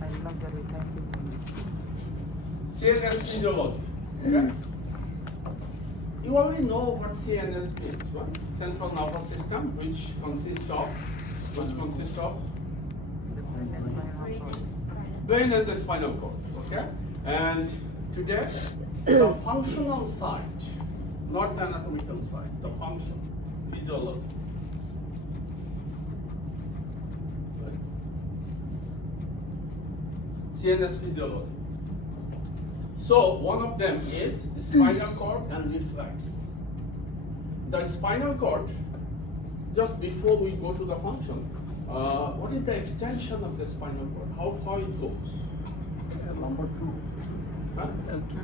I love the retentive memory. CNS physiology. Okay? You already know what CNS is, right? Central nervous system, which consists of brain and the spinal cord. Okay? And today, the functional side, not the anatomical side, the function, physiology. Right? CNS physiology. So one of them is spinal cord and reflex. The spinal cord, just before we go to the function, what is the extension of the spinal cord? How far it goes? Number 2. Huh?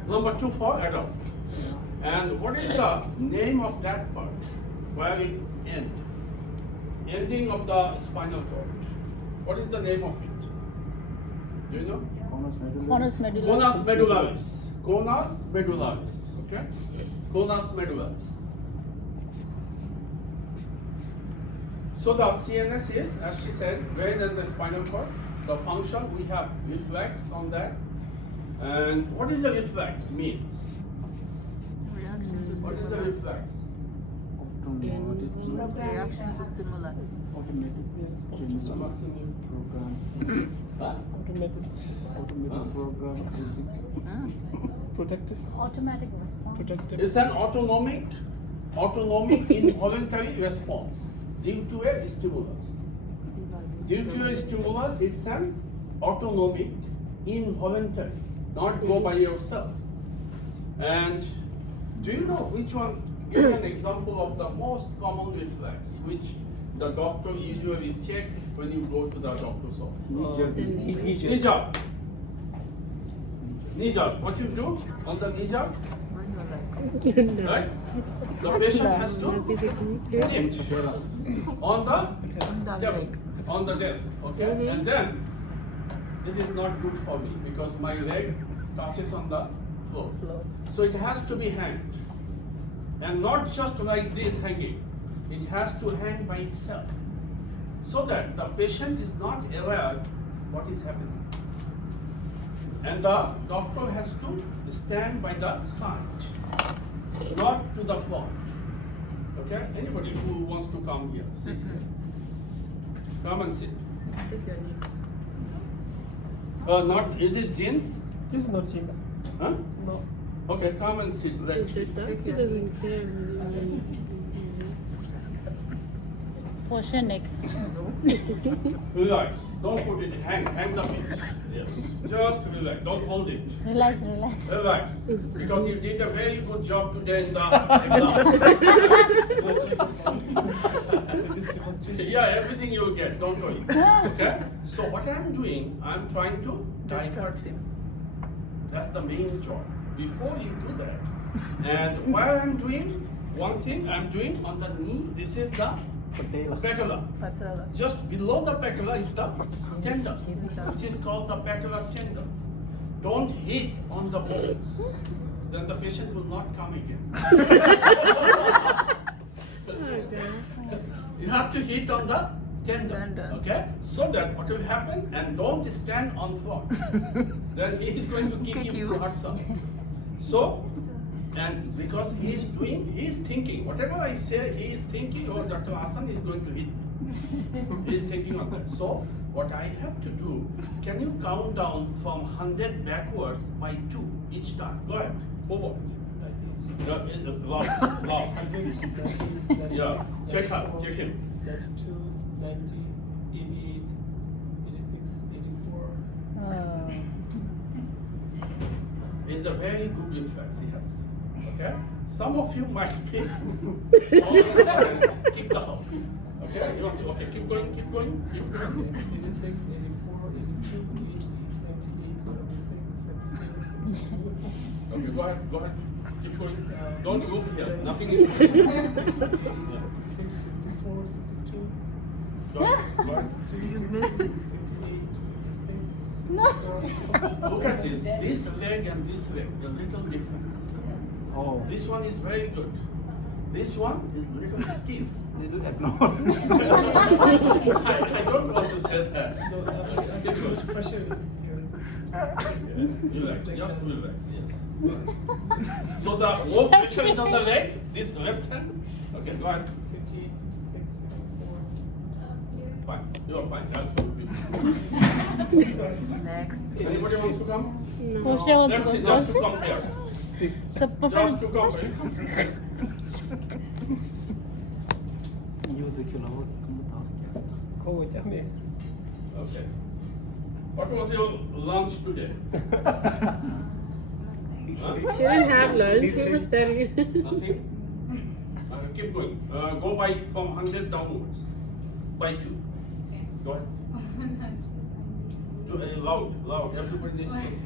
Number 2 for adult. And what is the name of that part? Where it ends? Ending of the spinal cord. What is the name of it? Do you know? Conus medullaris. Conus medullaris. Conus medullaris. Okay? Conus medullaris. So the CNS is, as she said, brain and the spinal cord. The function, we have reflex on that. And what is the reflex means? What is the reflex? Reaction to stimuli. I'm asking you. Huh? Automated program. Protective. Automatic response. Protective. It's an autonomic involuntary response due to a stimulus. Due to a stimulus, it's an autonomic, involuntary, not go by yourself. And do you know which one? Give me an example of the most common reflex, which the doctor usually check when you go to the doctor's office. Knee job. Knee job. What you do on the knee job? Right? The patient has to sit on the table, on the desk, okay? And then it is not good for me because my leg touches on the floor. So it has to be hanged. And not just like this hanging. It has to hang by itself. So that the patient is not aware what is happening. And the doctor has to stand by the side, not to the floor. Okay? Anybody who wants to come here, sit here. Come and sit. Not, is it jeans? This is not jeans. Huh? No. Okay, come and sit. Let's sit. Posture next. Relax. Don't put it. Hang the feet. Yes. Just relax. Don't hold it. Relax. Relax. Because you did a very good job today in the exam. Yeah, everything you will get. Don't worry. Okay? So what I'm doing, I'm trying to divert him. That's the main job. Before you do that, and while I'm doing one thing, I'm doing on the knee. This is the patella. Just below the patella is the tendon, which is called the patellar tendon. Don't hit on the bones, then the patient will not come again. You have to hit on the tendon, okay? So that what will happen, and don't stand on floor. Then he is going to kick you to hurt something. So, and because he is thinking, whatever I say, he is thinking, oh, Dr. Asan is going to hit me. He is thinking of that. So, what I have to do, can you count down from 100 backwards by 2 each time? Go ahead, forward. Yeah, it's loud. Yeah, check him. 32, 90, 88, 86, 84. It's a very good reflex he has. Okay? Some of you might be keep the hope. Okay? You want to, okay, keep going. 86, 84, 82, 80, 78, 76, 74, 75. Okay, go ahead. Keep going. Don't move here. Nothing is moving. 66, 64, 62. Go ahead. 62, 58, 56. No. Look at this. This leg and this leg, a little difference. Oh. This one is very good. This one is a little stiff. They do that. No. I don't want to say that. No, Keep going. pressure here. Relax, just relax, yes. So the whole pressure is on the leg, this left hand. Okay, go ahead. 56, 54. Fine, you are fine, absolutely. Next. Anybody wants to come? Portia wants Let's to see, go. just to compare. So perfect. Just to compare. You the kilo. Oh, yeah, me. Okay. What was your lunch today? Huh? She didn't have lunch. She was studying. Nothing? Keep going. Go by from 100 downwards. By 2. Go ahead. Loud. Everybody listening.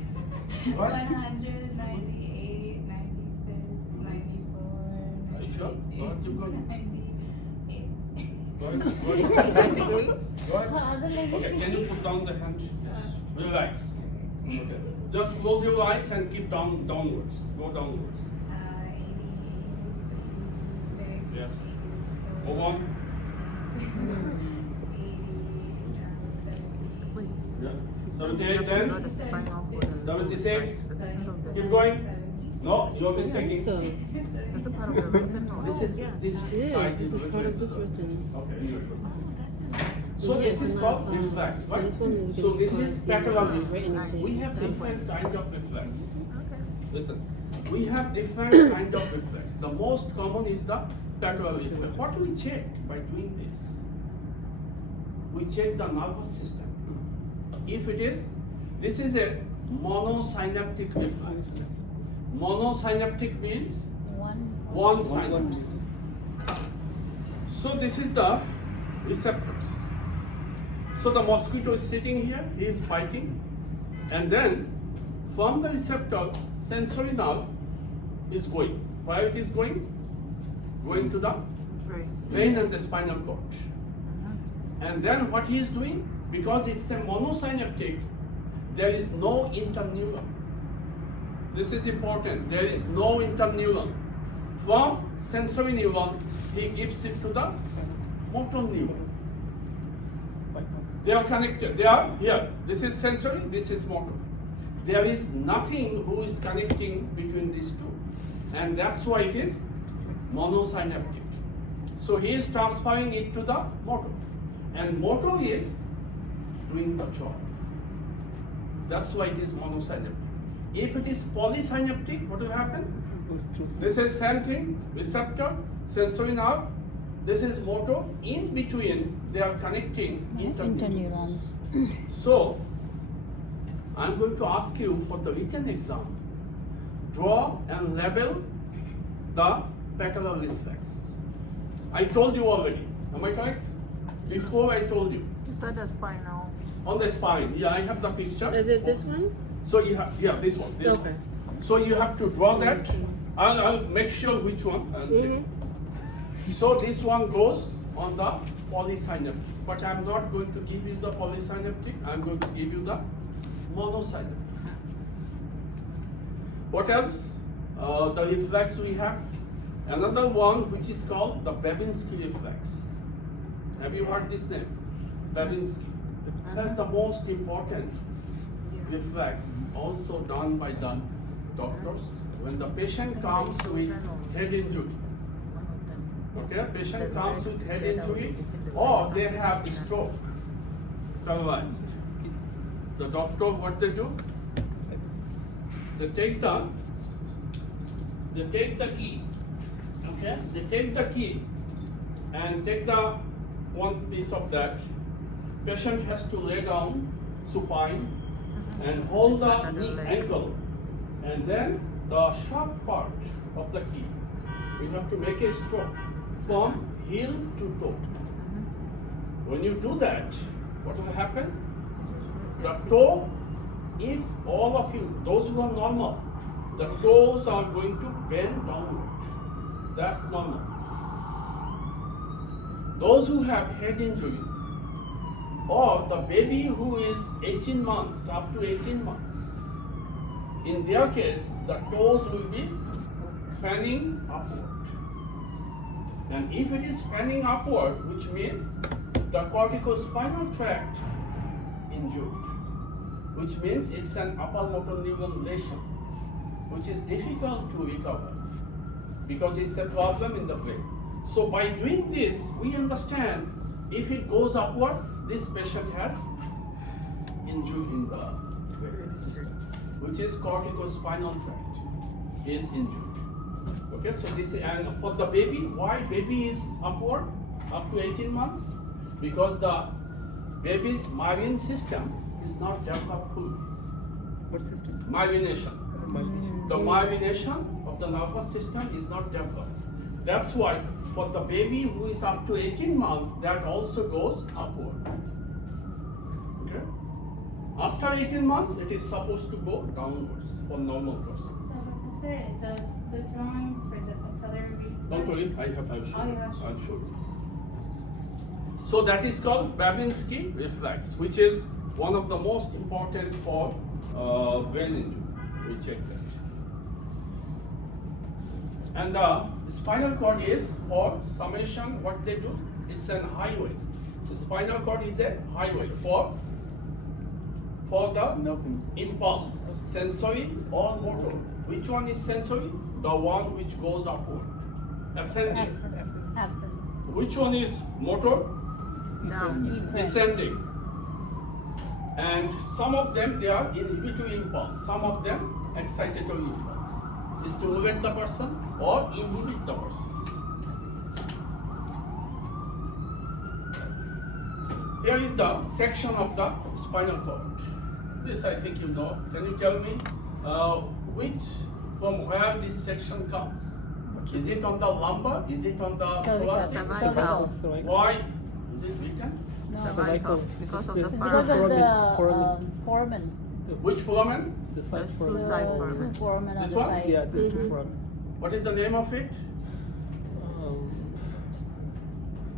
What? 198, 96, 94. Are you sure? Go ahead, keep going. 98. Go ahead. Go ahead. Okay, can you put down the hand? Yes. Relax. Okay. Just close your eyes and keep downwards. Go downwards. 88, 86, Yes. Move on. 80, Yeah. 78 then. Go to spinal cord. 76. Keep going. No, you're mistaking. So, That's a part of the written or? This yeah, side this is part of this written. written. Okay. So this is called reflex, right? So this is pattern reflex. We have different kind of reflex. Listen, we have different kind of reflex. The most common is the pattern reflex. What do we check by doing this? We check the nervous system. If it is, this is a monosynaptic reflex. Monosynaptic means one synapse. So this is the receptors. So the mosquito is sitting here, he is biting, and then from the receptor, sensory nerve is going. Where it is going? Going to the brain and the spinal cord. And then what he is doing? Because it's a monosynaptic, there is no interneuron. This is important. There is no interneuron. From sensory neuron, he gives it to the motor neuron. They are connected. They are here. This is sensory, this is motor. There is nothing who is connecting between these two. And that's why it is monosynaptic. So he is transferring it to the motor. And motor is doing the job. That's why it is monosynaptic. If it is polysynaptic, what will happen? This is same thing, receptor, sensory nerve. This is motor. In between, they are connecting interneurons. So, I'm going to ask you for the written exam. Draw and label the patellar reflex. I told you already. Am I correct? Before I told you. You said the spinal. On the spine. Yeah, I have the picture. is it this one? So you have, yeah, this one. This Okay. one. So you have to draw that. I'll make sure which one. And check. So this one goes on the polysynaptic. But I'm not going to give you the polysynaptic. I'm going to give you the monosynaptic. What else? The reflex we have. Another one which is called the Babinski reflex. Have you heard this name? Babinski. That's the most important reflex, also done by the doctors. When the patient comes with head injury, okay, patient comes with head injury, or they have stroke, paralyzed. The doctor, what they do? They take the key, okay? They take the key and take the one piece of that. Patient has to lay down supine and hold the knee ankle, and then the sharp part of the key. We have to make a stroke from heel to toe. When you do that, what will happen? The toe, if all of you, those who are normal, the toes are going to bend downward. That's normal. Those who have head injury, or the baby who is 18 months, up to 18 months, in their case, the toes will be fanning upward. And if it is fanning upward, which means the corticospinal tract injured, which means it's an upper motor neuron lesion, which is difficult to recover because it's a problem in the brain. So by doing this, we understand if it goes upward, this patient has injury in the brain system, which is corticospinal tract is injured. Okay, so this and for the baby, why baby is upward up to 18 months? Because the baby's myelin system is not developed fully. What system? Myelination. Imagination. The myelination of the nervous system is not developed. That's why for the baby who is up to 18 months, that also goes upward. Okay? After 18 months, it is supposed to go downwards for normal person. So, Professor, the drawing for the patellar reflex. Don't worry, I'll show Oh, you. yeah. I'll show you. So that is called Babinski reflex, which is one of the most important for brain injury. We check that. And the spinal cord is for summation. What they do? It's an highway. The spinal cord is a highway for the impulse, sensory or motor. Which one is sensory? The one which goes upward, ascending. Which one is motor? Down. Descending. And some of them they are inhibitory impulse, some of them excitatory impulse. Stimulate the person or inhibit the person. Here is the section of the spinal cord. This I think you know. Can you tell me from where this section comes? Is it on the lumbar? Is it on the thoracic? Cervical. Cervical. Why is it written? Cervical. Because of the It's Because of foramen. the Foramen. foramen. Which foramen? The side There's two foramen. side The foramen. two foramen on This the one? side. Yeah, there's two foramen. What is the name of it?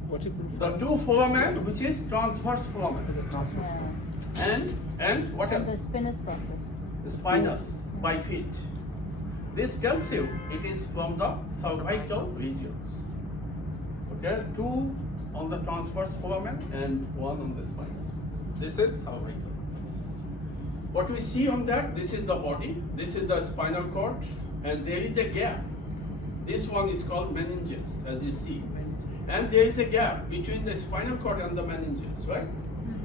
What you The two foramen, which is transverse foramen. Yeah. And what And the else? spinous process. The spinous by feet. This tells you it is from the cervical regions. Okay, two on the transverse foramen and one on the spinous. This is cervical. What we see on that, this is the body, this is the spinal cord, and there is a gap. This one is called meninges, as you see. And there is a gap between the spinal cord and the meninges, right?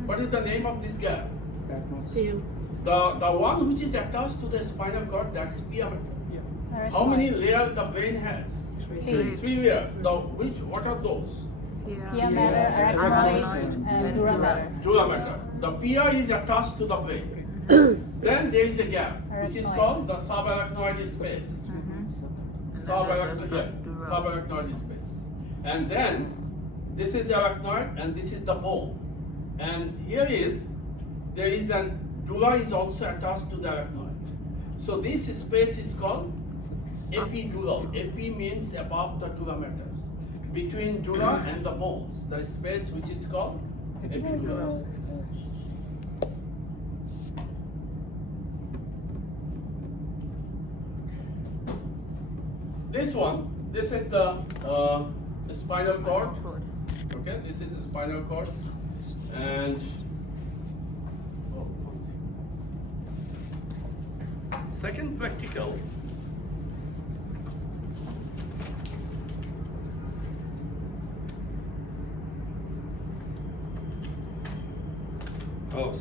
What is the name of this gap? Damn. The one which is attached to the spinal cord, that's pia mater. How many layers the brain has? Three. Three layers. What are those? Pia matter, arachnoid, and dura matter. Dura mater. The pia is attached to the brain. Then there is a gap, which is Arachnoid. called the subarachnoid space. Subarachnoid space. And then this is arachnoid and this is the bone. And there is an dura is also attached to the arachnoid. So this space is called epidural. Epi means above the dura mater. Between dura and the bones, the space which is called epidural space. This is the spinal cord. Okay, this is the spinal cord, and second practical.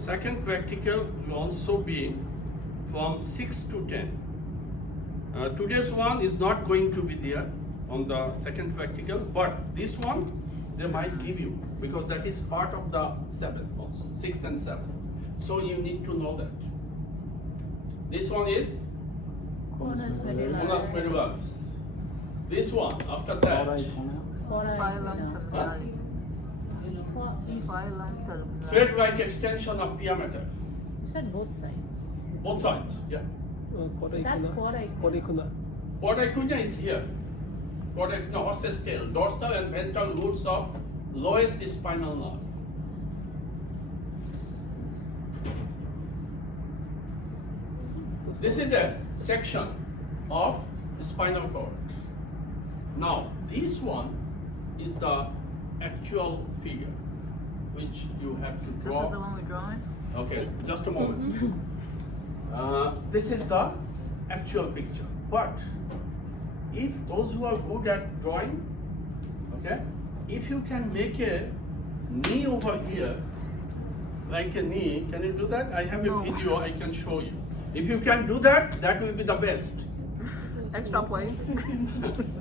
Second practical will also be from 6 to 10. Today's one is not going to be there on the second practical, but this one they might give you because that is part of the 7 also, 6 and 7. So you need to know that. This one is Conus conus medullaris. medullaris. This one after that. Phylum Huh? terminali. Phylum terminali. Thread-like extension of pia mater. You said both sides. Both sides, yeah. That's quadricula. Quadricula. Quadricula is here. Quadricula, horse's tail, dorsal and ventral roots of lowest spinal nerve. This is a section of spinal cord. Now, this one is the actual figure which you have to This draw. is the one we're drawing? Okay, just a moment. This is the actual picture. But if those who are good at drawing, okay, if you can make a knee over here, like a knee, can you do that? I have No. a video, I can show you. If you can do that, that will be the best. Extra points?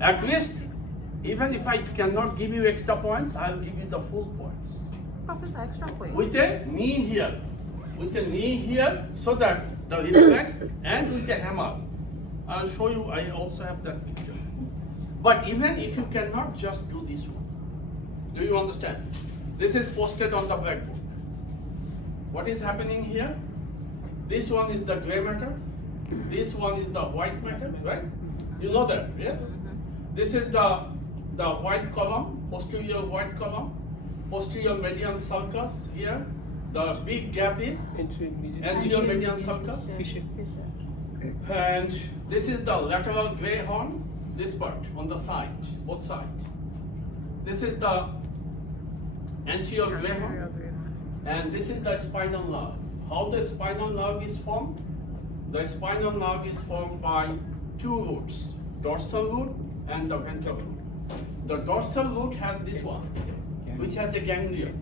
At least, even if I cannot give you extra points, I'll give you the full points. Professor, extra points. With a knee here, so that the reflex and with a hammer. I'll show you, I also have that picture. But even if you cannot, just do this one. Do you understand? This is posted on the blackboard. What is happening here? This one is the gray matter, this one is the white matter, right? You know that, yes? This is the white column, posterior white column, posterior median sulcus here. The big gap is anterior median sulcus. Fisher. And this is the lateral gray horn, this part on the side, both sides. This is the anterior gray horn, and this is the spinal nerve. How the spinal nerve is formed? The spinal nerve is formed by two roots, dorsal root and the ventral root. The dorsal root has this one, which has a ganglion,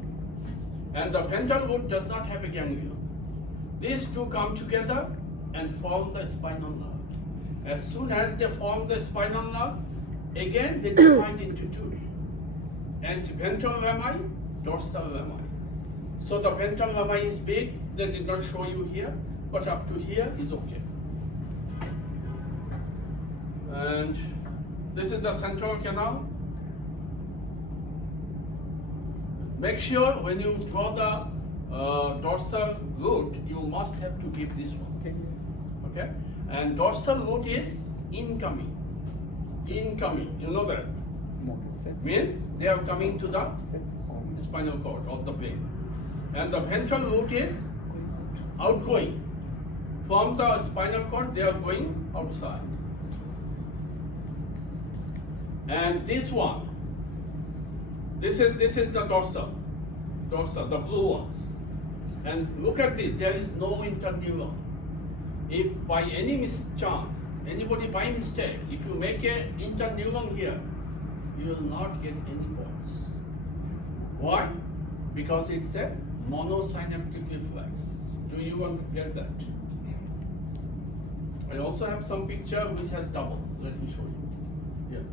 and the ventral root does not have a ganglion. These two come together and form the spinal nerve. As soon as they form the spinal nerve, again they divide into two. And ventral rami, dorsal rami. So the ventral rami is big, they did not show you here, but up to here is okay. And this is the central canal. Make sure when you draw the dorsal root, you must have to give this one. Okay? And dorsal root is incoming. Incoming, you know that. Means they are coming to the spinal cord or the brain. And the ventral root is outgoing. From the spinal cord, they are going outside. And this one, this is the dorsal, the blue ones. And look at this, there is no interneuron. If by any mischance, anybody by mistake, if you make an interneuron here, you will not get any points. Why? Because it's a monosynaptic reflex. Do you want to get that? I also have some picture which has double. Let me show you. Here.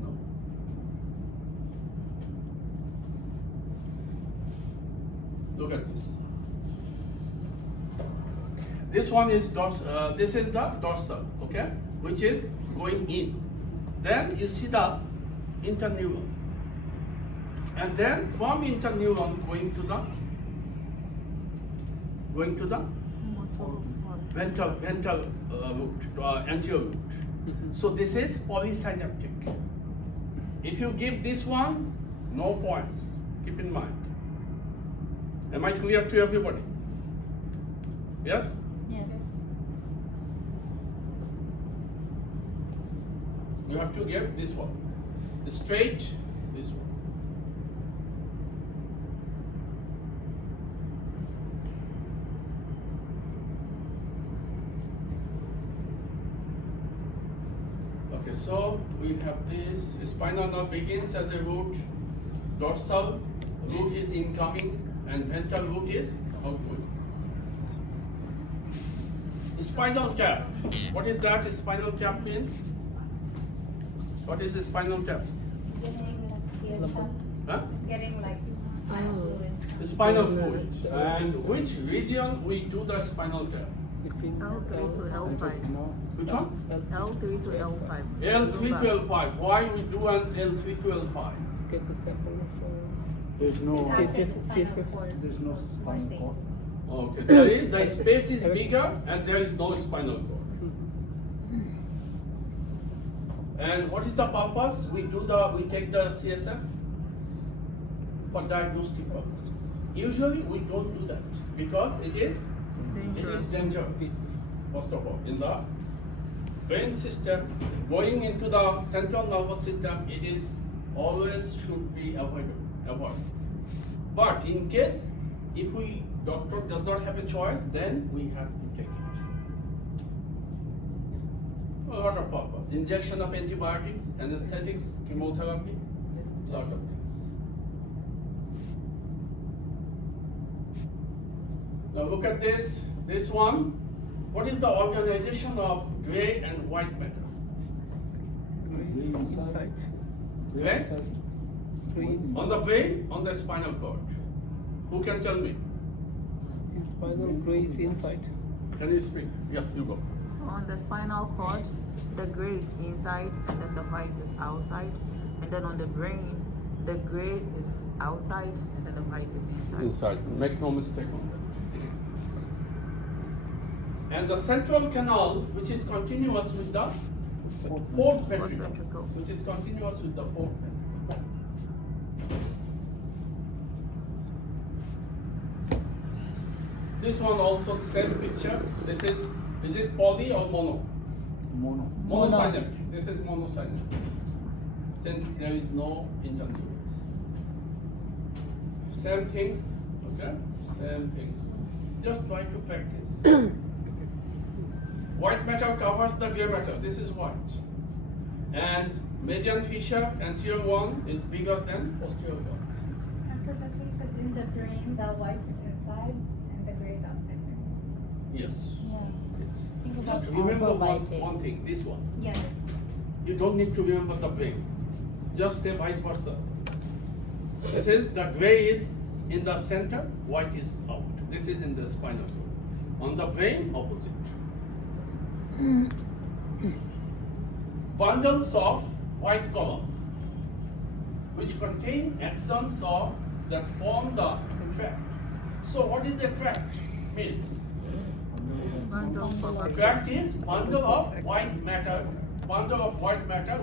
No. Look at this. This one is this is the dorsal, okay, which is going in. Then you see the interneuron, and then from interneuron going to the ventral root, anterior root. So this is polysynaptic. If you give this one, no points. Keep in mind. Am I clear to everybody? Yes? Yes. You have to give this one. Straight, this one. Okay, so we have this. Spinal nerve begins as a root. Dorsal root is incoming and ventral root is outgoing. Spinal cap. What is that? Spinal cap means? What is a spinal cap? Getting like CSF. Huh? Getting like spinal fluid. The spinal fluid. And which region we do the spinal cap? Between L3 to L5. Which one? L3 to L5. L3 to L5. Why we do an L3 to L5? Get the sample of There's no, It's after the spinal CSF. cord. there's no spinal cord. Okay. There is, the space is bigger and there is no spinal cord. And what is the purpose? We take the CSF for diagnostic purpose. Usually we don't do that because it is dangerous. First of all, in the brain system, going into the central nervous system, it is always should be avoided. But in case if doctor does not have a choice, then we have to take it. A lot of purpose. Injection of antibiotics, anesthetics, chemotherapy, lot of things. Now look at this one. What is the organization of gray and white matter? Inside. Gray? Inside. On the brain, on the spinal cord. Who can tell me? In spinal gray is inside. Can you speak? Yeah, you go. So on the spinal cord, the gray is inside and then the white is outside. And then on the brain, the gray is outside and then the white is inside. Inside. Make no mistake on that. And the central canal, which is continuous with the fourth ventricle, ventricle. which is continuous with the fourth ventricle. This one also same picture. This is it poly or mono? Mono. Monosynaptic. This is monosynaptic. Since there is no internucleus. Same thing, okay? Same thing. Just try to practice. White matter covers the gray matter. This is white. And median fissure, anterior one is bigger than posterior one. And Professor, you said in the brain, the white is inside and the gray is outside. Yes. Yeah. Yes. Think about Just remember alpha one thing, this one. Yes. You don't need to remember the brain. Just say vice versa. This is the gray is in the center, white is out. This is in the spinal cord. On the brain, opposite. Bundles of white column, which contain axons or that form the tract. So what is a tract? Means Bundles of tract is bundle of white matter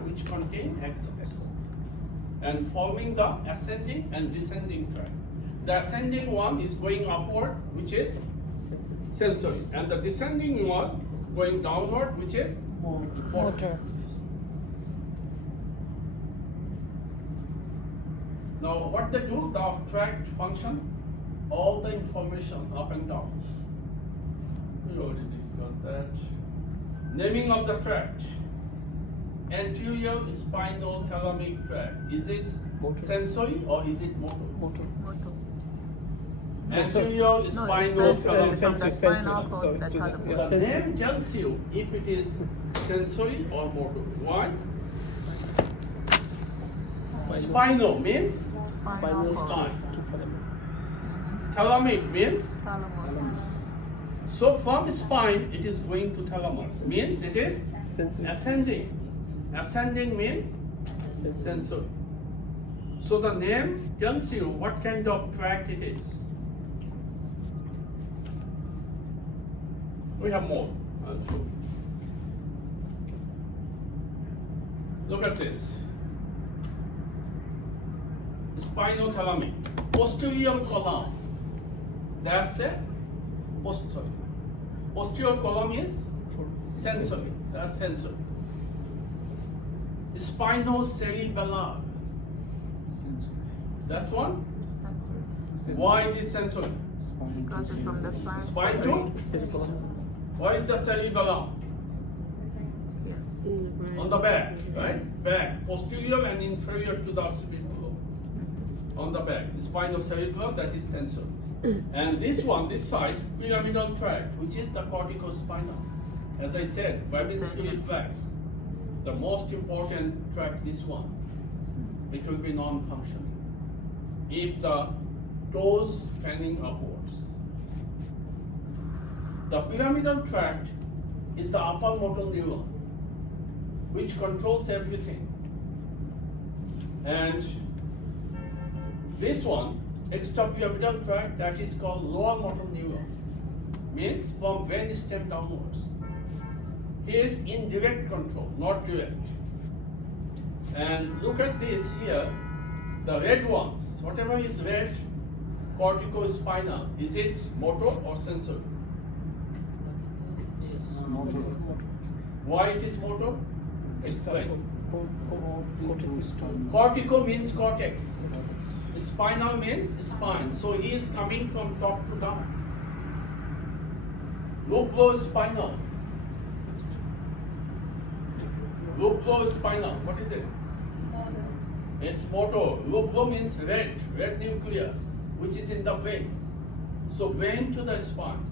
which contain axons and forming the ascending and descending tract. The ascending one is going upward, which is sensory, and the descending was going downward, which is motor. Now what they do, the tract function, all the information up and down. We already discussed that. Naming of the tract. Anterior spinothalamic tract. Is it Motor. sensory or is it motor? Motor. motor. Anterior No, it's spinothalamic. from the sensory, spinal cord sorry, to the to the- thalamus. yeah. The Sensory. name tells you if it is sensory or motor. Why? Spino means Spinal cord. spine. to thalamus. Thalamic means Thalamus. so from spine it is going to thalamus. Means it is Sensory. ascending. Ascending means Sensory. sensory. So the name tells you what kind of tract it is. We have more. I'll show you. Look at this. Spinothalamic. Posterior column. That's a posterior. Posterior column is sensory. That's sensory. Spinocerebellar. That's one. Sensory. Why it is sensory? Because it's from the spine. Spine to? Cerebellum. Why is the cerebellum? Here. In the brain. On the back, right? Back. Posterior and inferior to the occipital. On the back. Spinocerebellar, that is sensory. And this one, this side, pyramidal tract, which is the corticospinal. As I said, Babinski reflex. The most important tract, this one. It will be non-functioning. If the toes fanning upwards. The pyramidal tract is the upper motor neuron, which controls everything. And this one, extrapyramidal tract, that is called lower motor neuron, means from brain stem downwards. He is in direct control, not direct. And look at this here, the red ones, whatever is red, corticospinal, is it motor or sensory? Motor. Why it is motor? Explain. Corticism. Cortico means cortex. Spinal means spine. So he is coming from top to down. Lobospinal. Lobospinal. What is it? It's motor. Lobo means red nucleus, which is in the brain. So brain to the spine.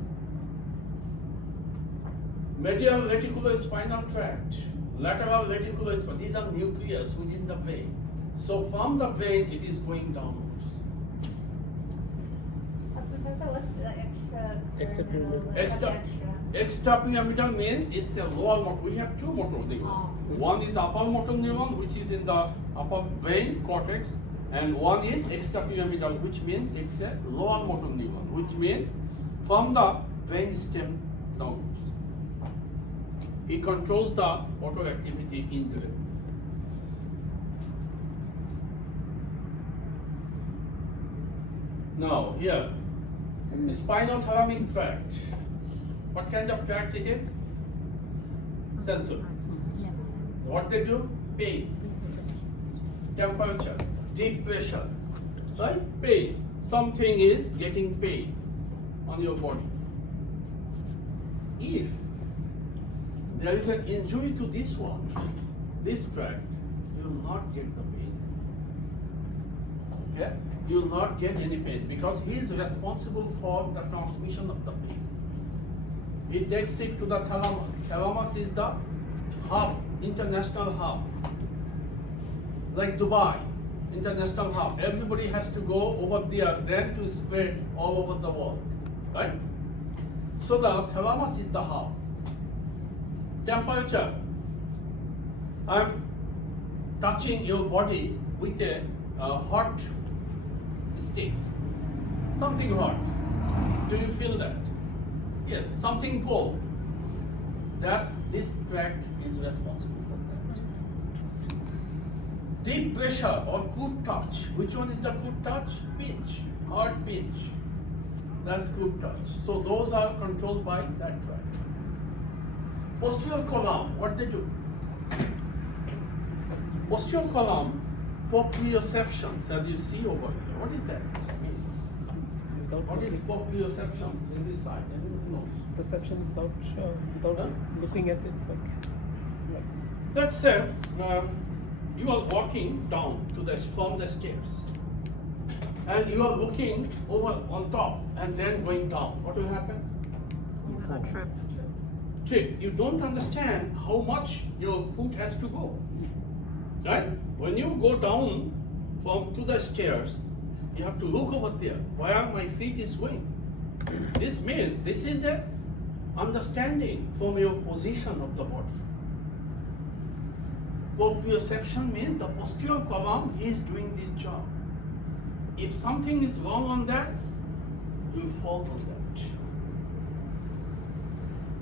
Medial reticulospinal tract, lateral reticulospinal. These are nucleus within the brain. So from the brain, it is going downwards. Professor, what's the Extrapyramidal. Extrapyramidal means it's a lower motor. We have two motor neurons. One is upper motor neuron, which is in the upper brain cortex, and one is extrapyramidal, which means it's a lower motor neuron, which means from the brain stem downwards. It controls the motor activity in the brain. Now here, spinothalamic tract. What kind of tract it is? Sensor. What they do? Pain, temperature, deep pressure, right? Pain. Something is getting pain on your body. If there is an injury to this one, this tract, you will not get the pain. Okay? You will not get any pain because he is responsible for the transmission of the pain. He takes it to the thalamus. Thalamus is the hub, international hub. Like Dubai, international hub. Everybody has to go over there, then to spread all over the world. Right? So the thalamus is the hub. Temperature. I'm touching your body with a hot stick. Something hot. Do you feel that? Yes, something cold. This tract is responsible for this. Deep pressure or crude touch. Which one is the crude touch? Pinch, hard pinch. That's crude touch. So those are controlled by that tract. Posterior column, what they do? Posterior column, proprioceptions, as you see over here. What is that? What is proprioception in this side? Anyone knows? Perception without Huh? looking at it like Let's say you are walking down to from the steps, and you are looking over on top and then going down. What will happen? A trip. Trip. You don't understand how much your foot has to go. Right? When you go down to the stairs, you have to look over there where my feet is going. This means this is a understanding from your position of the body. Proprioception means the posterior column is doing this job. If something is wrong on that, you fall on that.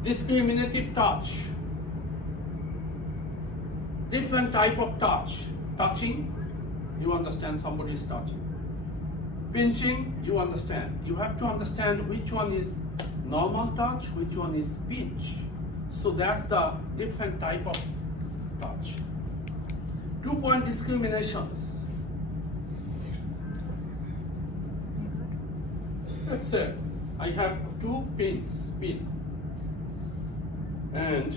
Discriminative touch. Different type of touch. Touching, you understand somebody is touching. Pinching, you understand. You have to understand which one is normal touch, which one is pinch. So that's the different type of touch. 2-point discriminations. Let's say I have two pin. And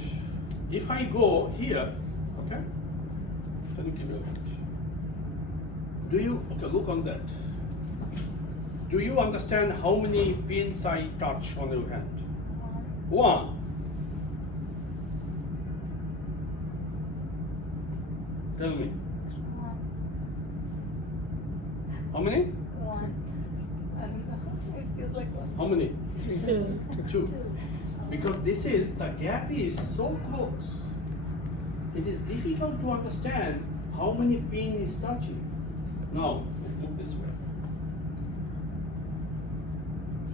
if I go here, okay? Let me give you a hint. Okay, look on that. Do you understand how many pins I touch on your hand? One. Tell me. How many? One. I don't know. It feels like one. How many? Two. Two. Because the gap is so close. It is difficult to understand how many pin is touching. Now, let's look this way.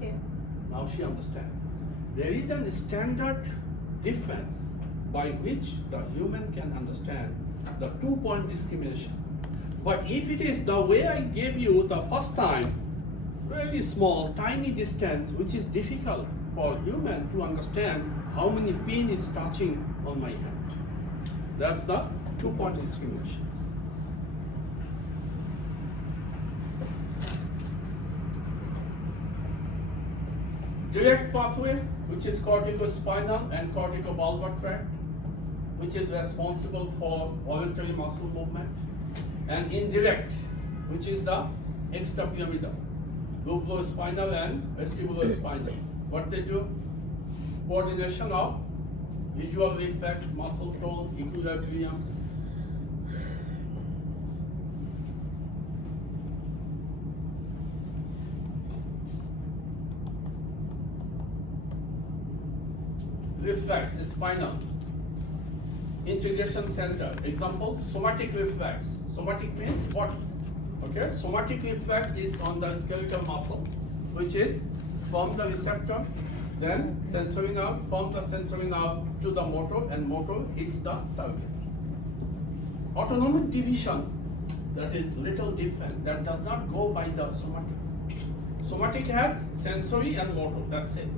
Two. Now she understands. There is a standard difference by which the human can understand the 2-point discrimination. But if it is the way I gave you the first time, very small, tiny distance, which is difficult for human to understand how many pin is touching on my hand. That's the 2-point discriminations. Direct pathway, which is corticospinal and corticobulbar tract, which is responsible for voluntary muscle movement, and indirect, which is the extrapyramidal, lumbosspinal and vestibulospinal. What they do? Coordination of visual reflex, muscle tone, equilibrium. Reflex, spinal. Integration center. Example, somatic reflex. Somatic means what? Okay, somatic reflex is on the skeletal muscle, which is from the receptor, then sensory nerve, from the sensory nerve to the motor, and motor hits the target. Autonomic division, that is little different, that does not go by the somatic. Somatic has sensory and motor, that's it.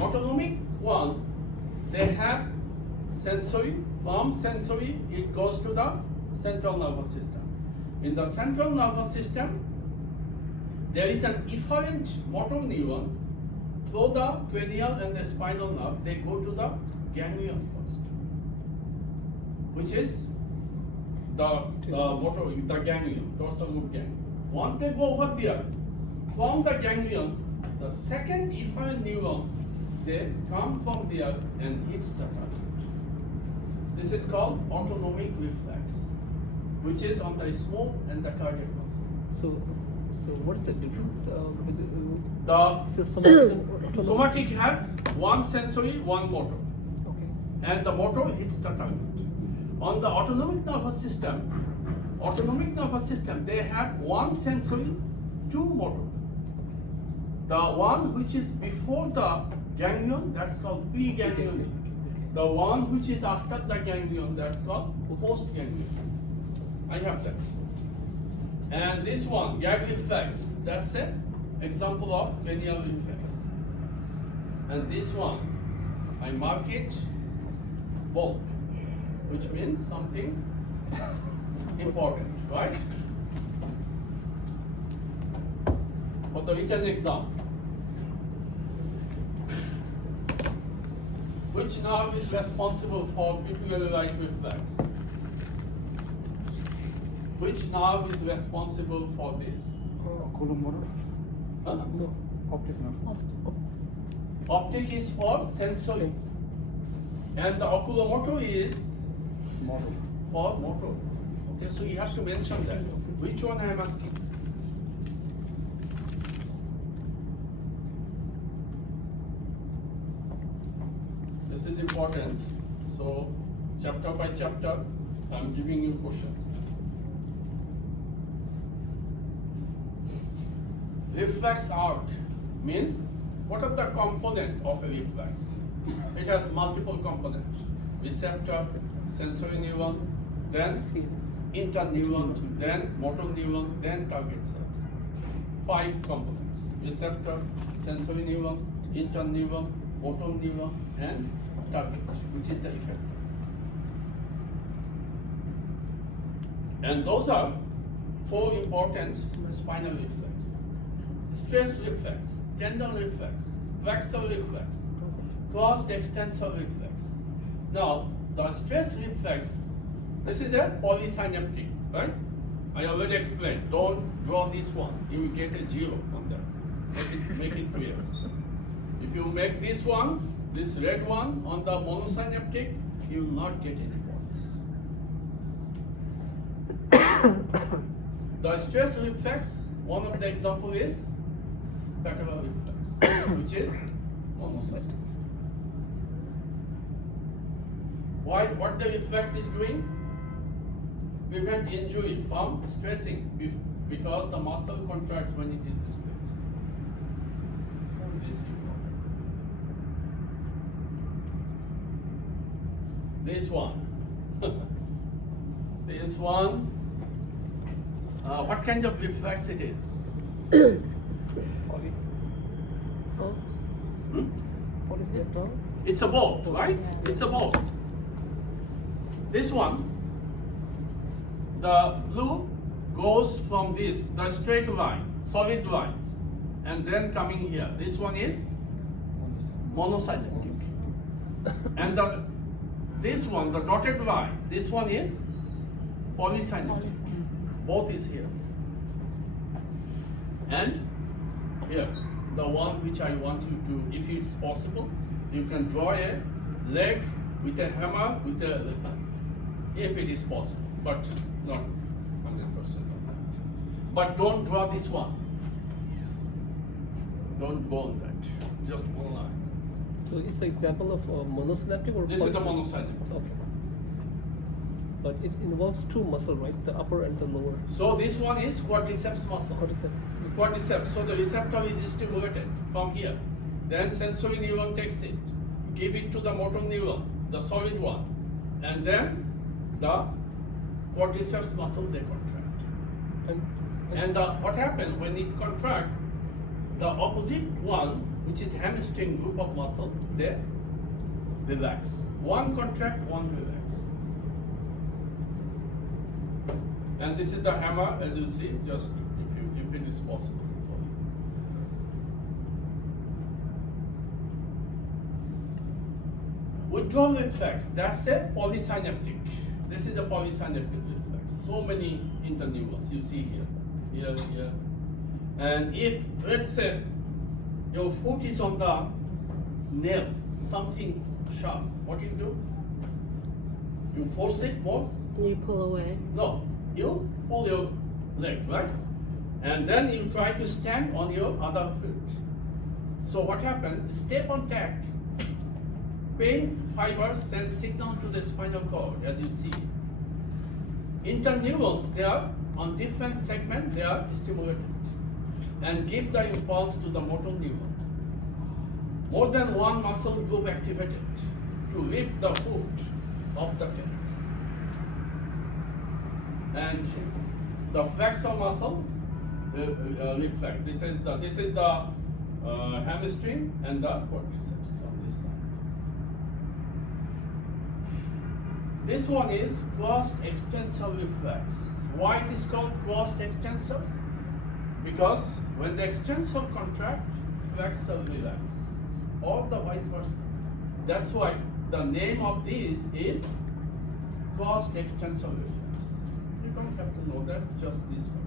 Autonomic one, they have sensory, from sensory it goes to the central nervous system. In the central nervous system, there is an efferent motor neuron. Through the cranial and the spinal nerve, they go to the ganglion first, which is the ganglion, dorsal root ganglion. Once they go over there, from the ganglion, the second efferent neuron, they come from there and hits the target. This is called autonomic reflex, which is on the smooth and the cardiac muscle. So what is the difference with The somatic and autonomic? somatic has one sensory, one motor, Okay. and the motor hits the target. On the autonomic nervous system, they have one sensory, two motor. The one which is before the ganglion, that's called preganglionic. The one which is after the ganglion, that's called postganglion. I have that. And this one, gag reflex, that's an example of cranial reflex. And this one, I mark it bold, which means something important, right? For the written exam, which nerve is responsible for pupillary light reflex? Which nerve is responsible for this? Oculomotor? Huh? No. Optic nerve. Optic is for sensory, and the oculomotor is Motor. for motor. Okay, so you have to mention that. Which one I am asking? This is important. So, chapter by chapter, I am giving you questions. Reflex arc means what are the components of a reflex? It has multiple components: receptor, sensory neuron, then See this. interneuron, then motor neuron, then target cells. 5 components: receptor, sensory neuron, interneuron, motor neuron, and target, which is the effector. And those are 4 important spinal reflex: stress reflex, tendon reflex, flexor reflex, crossed extensor reflex. Now, the stress reflex, this is a polysynaptic, right? I already explained. Don't draw this one. You will get a 0 on that. Make it clear. If you make this one, this red one on the monosynaptic, you will not get any points. The stress reflex, one of the example is patellar reflex, which is monosynaptic. What the reflex is doing? Prevent injury from stressing because the muscle contracts when it is displaced. This one. This one. What kind of reflex it is? Poly. Hmm? Polysynaptic. It's a bolt, right? It's a bolt. This one, the blue goes from this, the straight line, solid lines, and then coming here. This one is monosynaptic. And this one, the dotted line, this one is polysynaptic. Both is here. And here, the one which I want you to, if it's possible, you can draw a leg with a hammer, with a, if it is possible, but not 100% of that. But don't draw this one. Don't go on that. Just one line. So it's an example of monosynaptic or This is the polysynaptic? monosynaptic. Okay. But it involves two muscles, right? The upper and the lower. So this one is quadriceps muscle. Quadriceps. Quadriceps. So the receptor is stimulated from here. Then sensory neuron takes it, give it to the motor neuron, the solid one, and then the quadriceps muscle they contract. And what happens when it contracts? The opposite one, which is hamstring group of muscle, they relax. One contract, one relax. And this is the hammer, as you see, just if it is possible. Withdrawal reflex, that's a polysynaptic. This is a polysynaptic reflex. So many interneurons you see here. And if, let's say, your foot is on the nail, something sharp, what you do? You force it more? You pull away. No, you pull your leg, right? And then you try to stand on your other foot. So what happens? Step on tag. Pain fibers send signal to the spinal cord, as you see. Interneurons, they are on different segments, they are stimulated and give the impulse to the motor neuron. More than one muscle group activated to lift the foot off the tag. And the flexor muscle reflex. This is the hamstring and the quadriceps on this side. This one is crossed extensor reflex. Why it is called crossed extensor? Because when the extensor contract, flexor relax, or the vice versa. That's why the name of this is crossed extensor reflex. You don't have to know that, just this one.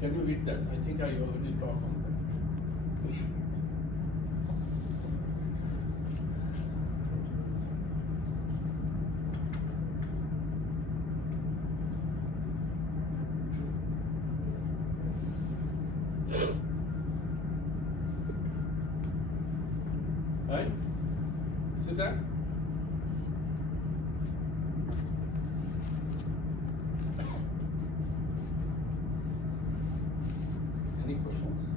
Can you read that? I think I already talked on that. Right? See that? Any questions?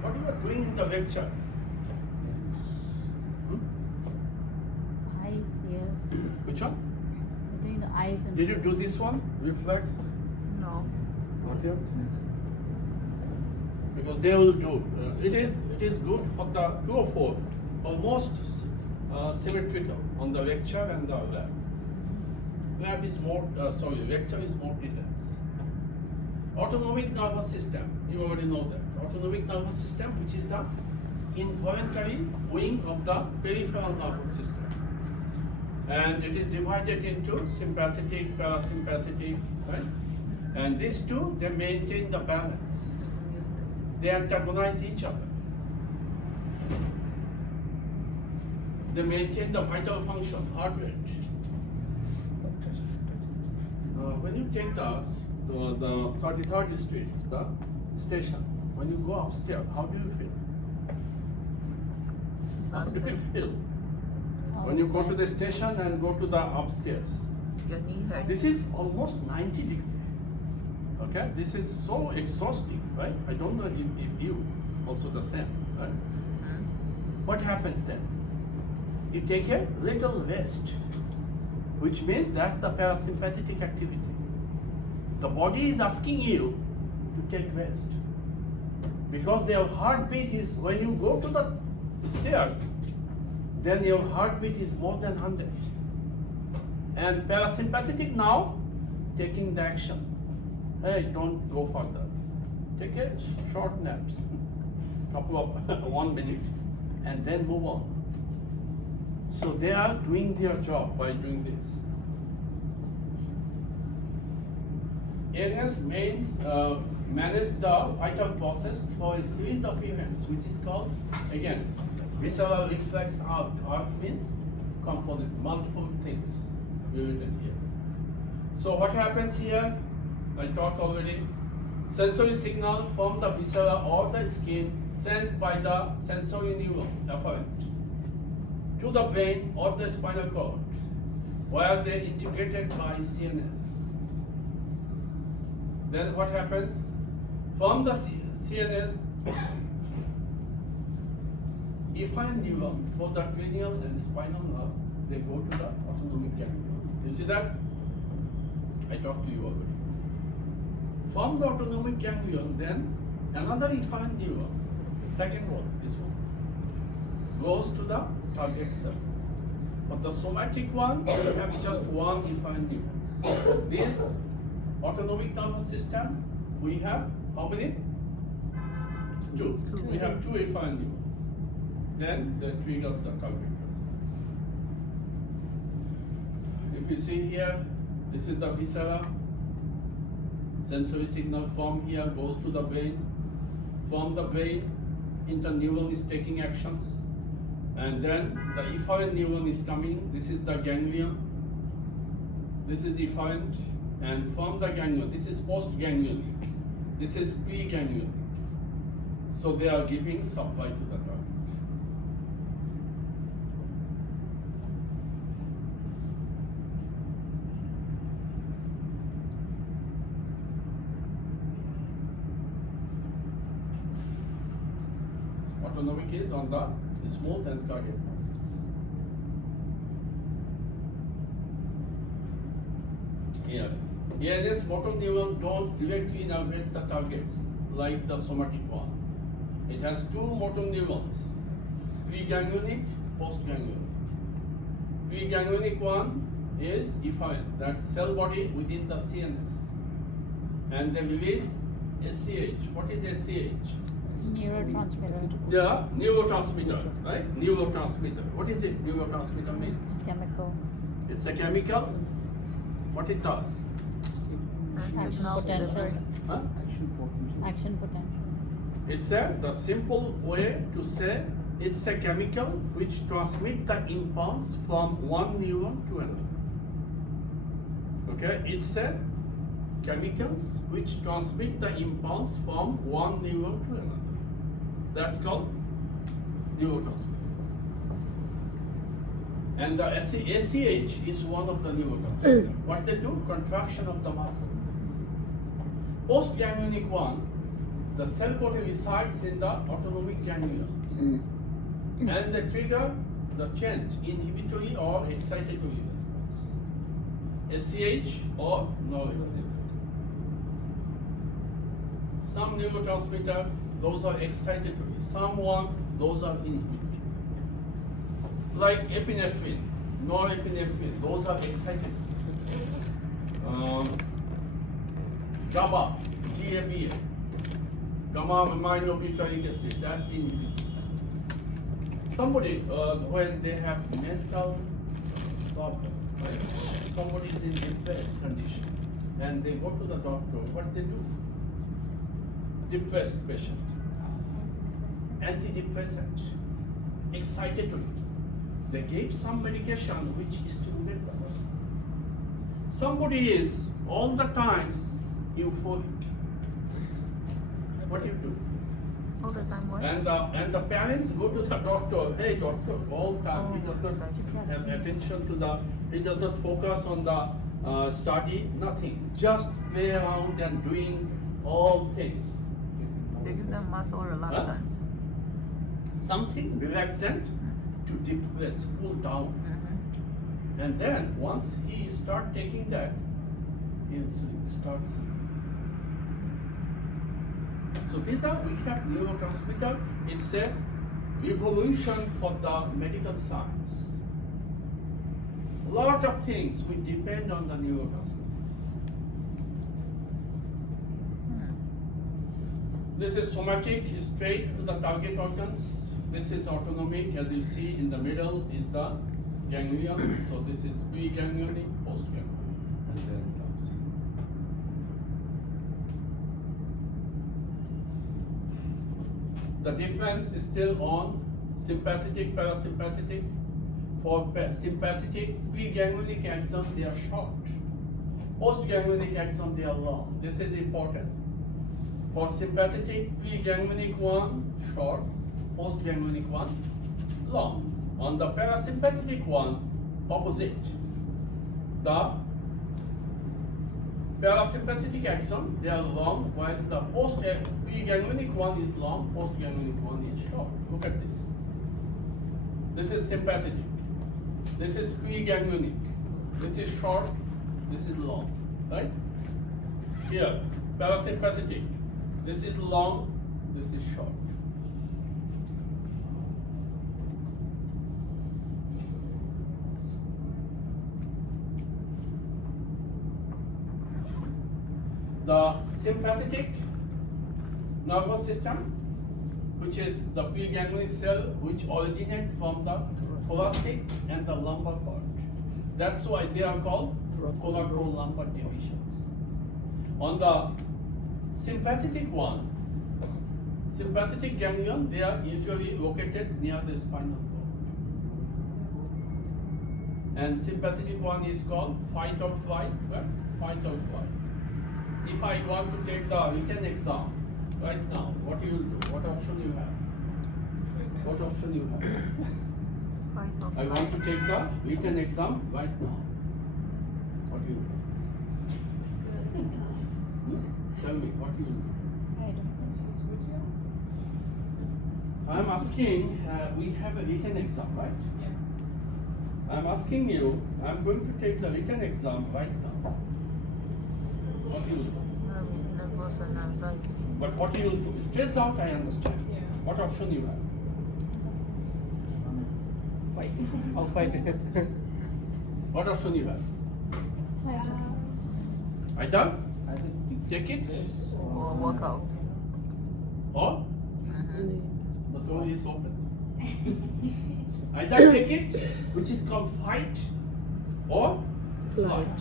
What you are doing in the lecture? Eyes, yes. Which one? We're doing the eyes and. Did you do this one? Reflex? No. Not yet. Because they will do. It is good for the 2 or 4, almost symmetrical on the lecture and the lab. Lab is more, lecture is more details. Autonomic nervous system, you already know that. Autonomic nervous system, which is the involuntary wing of the peripheral nervous system. And it is divided into sympathetic, parasympathetic, right? And these two, they maintain the balance. They antagonize each other. They maintain the vital function, heart rate. When you take the 33rd Street, the station, when you go upstairs, how do you feel? already filled. When you go to the station and go to the upstairs, Your knee hurts. this is almost 90 degrees. Okay, this is so exhausting, right? I don't know if you also the same, right? What happens then? You take a little rest, which means that's the parasympathetic activity. The body is asking you to take rest because their heartbeat is, when you go to the stairs, then your heartbeat is more than 100. And parasympathetic now taking the action. Hey, don't go further. Take a short naps, couple of 1 minute, and then move on. So they are doing their job by doing this. ANS means manage the vital process for a series of events, which is called, again, visceral reflex arc. Arc means component, multiple things related here. So what happens here? I talked already. Sensory signal from the viscera or the skin sent by the sensory neuron afferent to the brain or the spinal cord, where they integrated by CNS. Then what happens? From the CNS, efferent neuron for the cranial and spinal nerve, they go to the autonomic ganglion. You see that? I talked to you already. From the autonomic ganglion, then another efferent neuron, the second one, this one, goes to the target cell. But the somatic one, we have just one efferent neuron. For this autonomic nervous system, we have how many? Two. We have two efferent neurons. Then they trigger the target response. If you see here, this is the viscera. Sensory signal from here goes to the brain. From the brain, interneuron is taking actions. And then the efferent neuron is coming. This is the ganglion. This is efferent. And from the ganglion, this is post-ganglionic. This is pre-ganglionic. So they are giving supply to the target. Autonomic is on the smooth and cardiac muscles. Here, ANS motor neuron don't directly innervate the targets like the somatic one. It has two motor neurons, pre-ganglionic, post-ganglionic. Pre-ganglionic one is efferent, that's cell body within the CNS. And they release SCH. What is SCH? Neurotransmitter. The neurotransmitter, right? Neurotransmitter. What is it? Neurotransmitter means? Chemical. It's a chemical. What it does? Send signal to the Potential. brain. Huh? Action potential. It's the simple way to say it's a chemical which transmits the impulse from one neuron to another. Okay, it's a chemicals which transmit the impulse from one neuron to another. That's called neurotransmitter. And the SCH is one of the neurotransmitters. What they do? Contraction of the muscle. Post-ganglionic one, the cell body resides in the autonomic ganglion. And they trigger the change, inhibitory or excitatory response. SCH or norepinephrine. Some neurotransmitter, those are excitatory. Some those are inhibitory. Like epinephrine, norepinephrine, those are excitatory. GABA, GABA, gamma aminobutyric acid, that's inhibitory. Somebody, when they have mental problem, right? Somebody is in depressed condition, and they go to the doctor, what they do? Depressed patient, antidepressant, excitatory. They gave some medication which stimulates the person. Somebody is all the times euphoric. What do you do? All the time, what? And the parents go to the doctor. Hey doctor, all the time. He does Oh, not have attention to the. He does not focus on the study. Nothing. Just play around and doing all things. They give them muscle relaxants. Something relaxant to depress, cool down. Mm-hmm. And then once he start taking that, he'll sleep. Start sleeping. So these are, we have neurotransmitter. It's a revolution for the medical science. A lot of things we depend on the neurotransmitters. This is somatic, straight to the target organs. This is autonomic, as you see in the middle is the ganglion. So this is pre-ganglionic, post-ganglionic, and then comes. The difference is still on sympathetic, parasympathetic. For sympathetic, pre-ganglionic axon, they are short. Post-ganglionic axon, they are long. This is important. For sympathetic, pre-ganglionic one, short. Post-ganglionic one, long. On the parasympathetic one, opposite. The parasympathetic axon, they are long, while the pre-ganglionic one is long, post-ganglionic one is short. Look at this. This is sympathetic. This is pre-ganglionic. This is short. This is long. Right? Here, parasympathetic. This is long. This is short. The sympathetic nervous system, which is the pre-ganglionic cell, which originate from the thoracic and the lumbar part. That's why they are called thoracolumbar divisions. On the sympathetic one, sympathetic ganglion, they are usually located near the spinal cord. And sympathetic one is called fight or flight, right? Fight or flight. If I want to take the written exam right now, what you will do? What option you have? What option you have? Fight or I want to flight. take the written exam right now. What you will do? Tell me, what you will do? I am asking, we have a written exam, right? Yeah. I am asking you, I am going to take the written exam right now. What you will do? Nervous and anxiety. But what you will do? Stressed out, I understand. Yeah. What option you have? Fight. I'll fight it. What option you have? I done? I think Take it? Or workout. Or Mm-hmm. the door is open. Either take it, which is called fight, or Flight.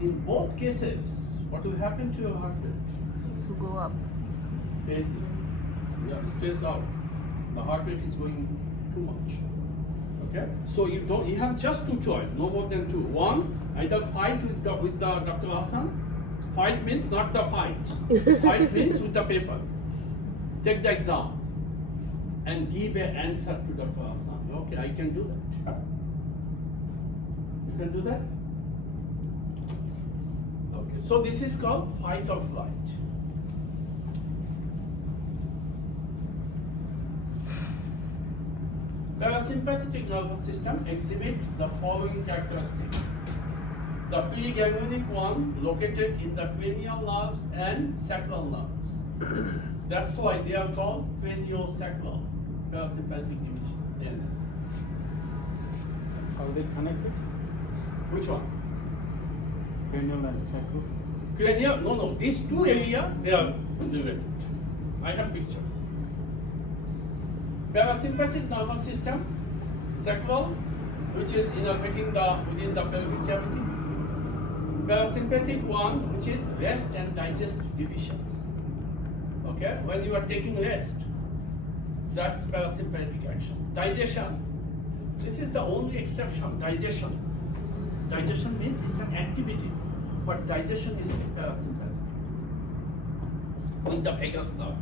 In both cases, what will happen to your heart rate? To go up. Crazy. You are stressed out. The heart rate is going too much. Okay? So you have just two choices, no more than two. One, either fight with the Dr. Hassan. Fight means not the fight. Fight means with the paper. Take the exam and give an answer to Dr. Hassan. Okay, I can do that. You can do that? Okay, so this is called fight or flight. Parasympathetic nervous system exhibit the following characteristics. The pre-ganglionic one located in the cranial nerves and sacral nerves. That's why they are called craniosacral parasympathetic division. ANS. are they connected? Which one? Cranial and sacral. Cranial? No. These two areas, they are related. I have pictures. Parasympathetic nervous system, sacral, which is innervating within the pelvic cavity. Parasympathetic one, which is rest and digest divisions. Okay, when you are taking rest, that's parasympathetic action. Digestion, this is the only exception. Digestion means it's an activity, but digestion is parasympathetic with the vagus nerve.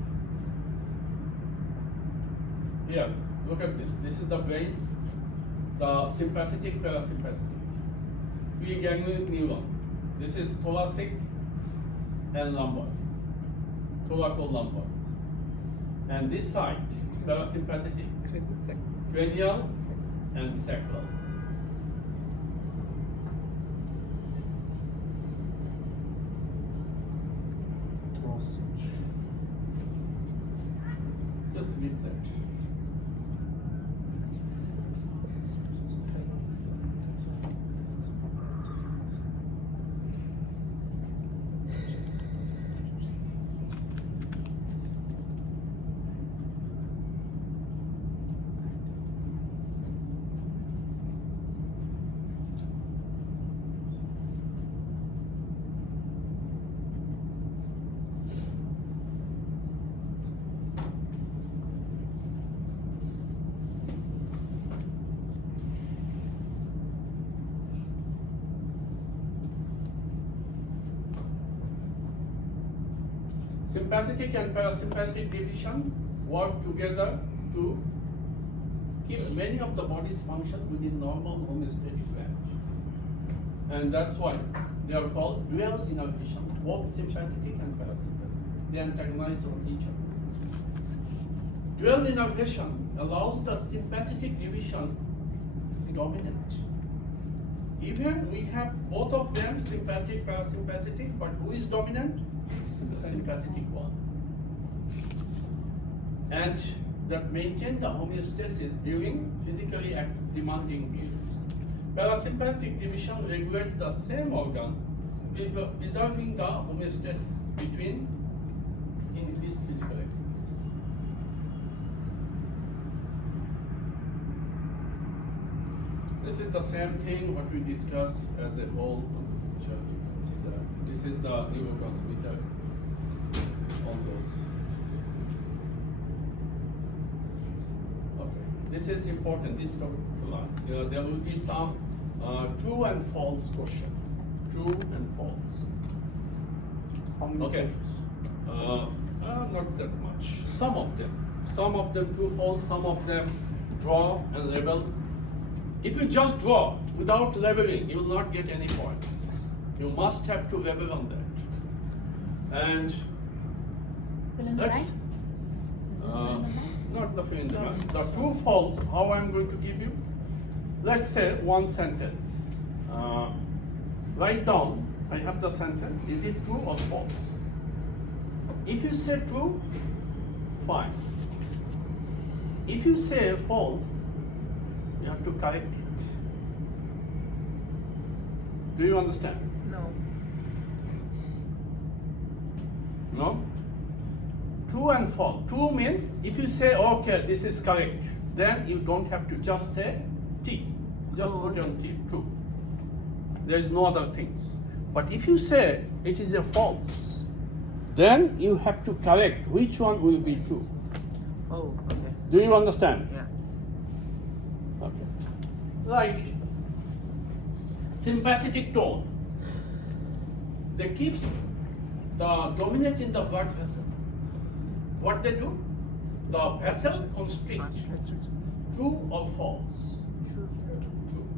here, look at this. This is the brain, the sympathetic, parasympathetic. Preganglionic neuron. This is thoracic and lumbar. Thoracolumbar. And this side, parasympathetic, cranial and sacral. Just read that. Sympathetic and parasympathetic division work together to keep many of the body's function within normal homeostatic range. And that's why they are called dual innervation, both sympathetic and parasympathetic. They antagonize on each other. Dual innervation allows the sympathetic division to dominate. Even we have both of them, sympathetic, parasympathetic, but who is dominant? The sympathetic one. And that maintain the homeostasis during physically demanding periods. Parasympathetic division regulates the same organ, preserving the homeostasis between increased physical activities. This is the same thing what we discussed as a whole. You can see that this is the neurotransmitter. All those. Okay, this is important. This slide. There will be some true and false question. True and false. How many Okay. questions? Not that much. Some of them. Some of them true, false. Some of them draw and label. If you just draw without labeling, you will not get any points. You must have to label on that. And Fill in the let's blanks? not the fill in the blank. The true, false. How I'm going to give you? Let's say one sentence. Write down. I have the sentence. Is it true or false? If you say true, fine. If you say false, you have to correct it. Do you understand? No. No? True and false. True means if you say, okay, this is correct, then you don't have to just say T. Just put on T, true. There is no other things. But if you say it is a false, then you have to correct which one will be true. Oh, okay. Do you understand? Yeah. Okay. Like sympathetic tone. They keep the dominate in the blood vessel. What they do? The vessel constrict. True or false? True. True.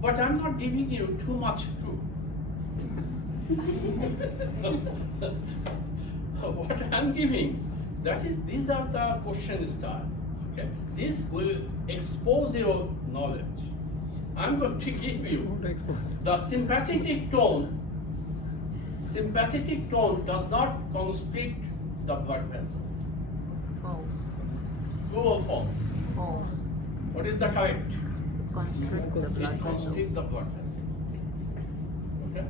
But I'm not giving you too much true. What I'm giving, that is, these are the question style. Okay, this will expose your knowledge. I'm going to give you the sympathetic tone. Sympathetic tone does not constrict the blood vessel. False. True or false? False. What is the correct? It constricts the It blood constricts vessels. the blood vessel. Okay.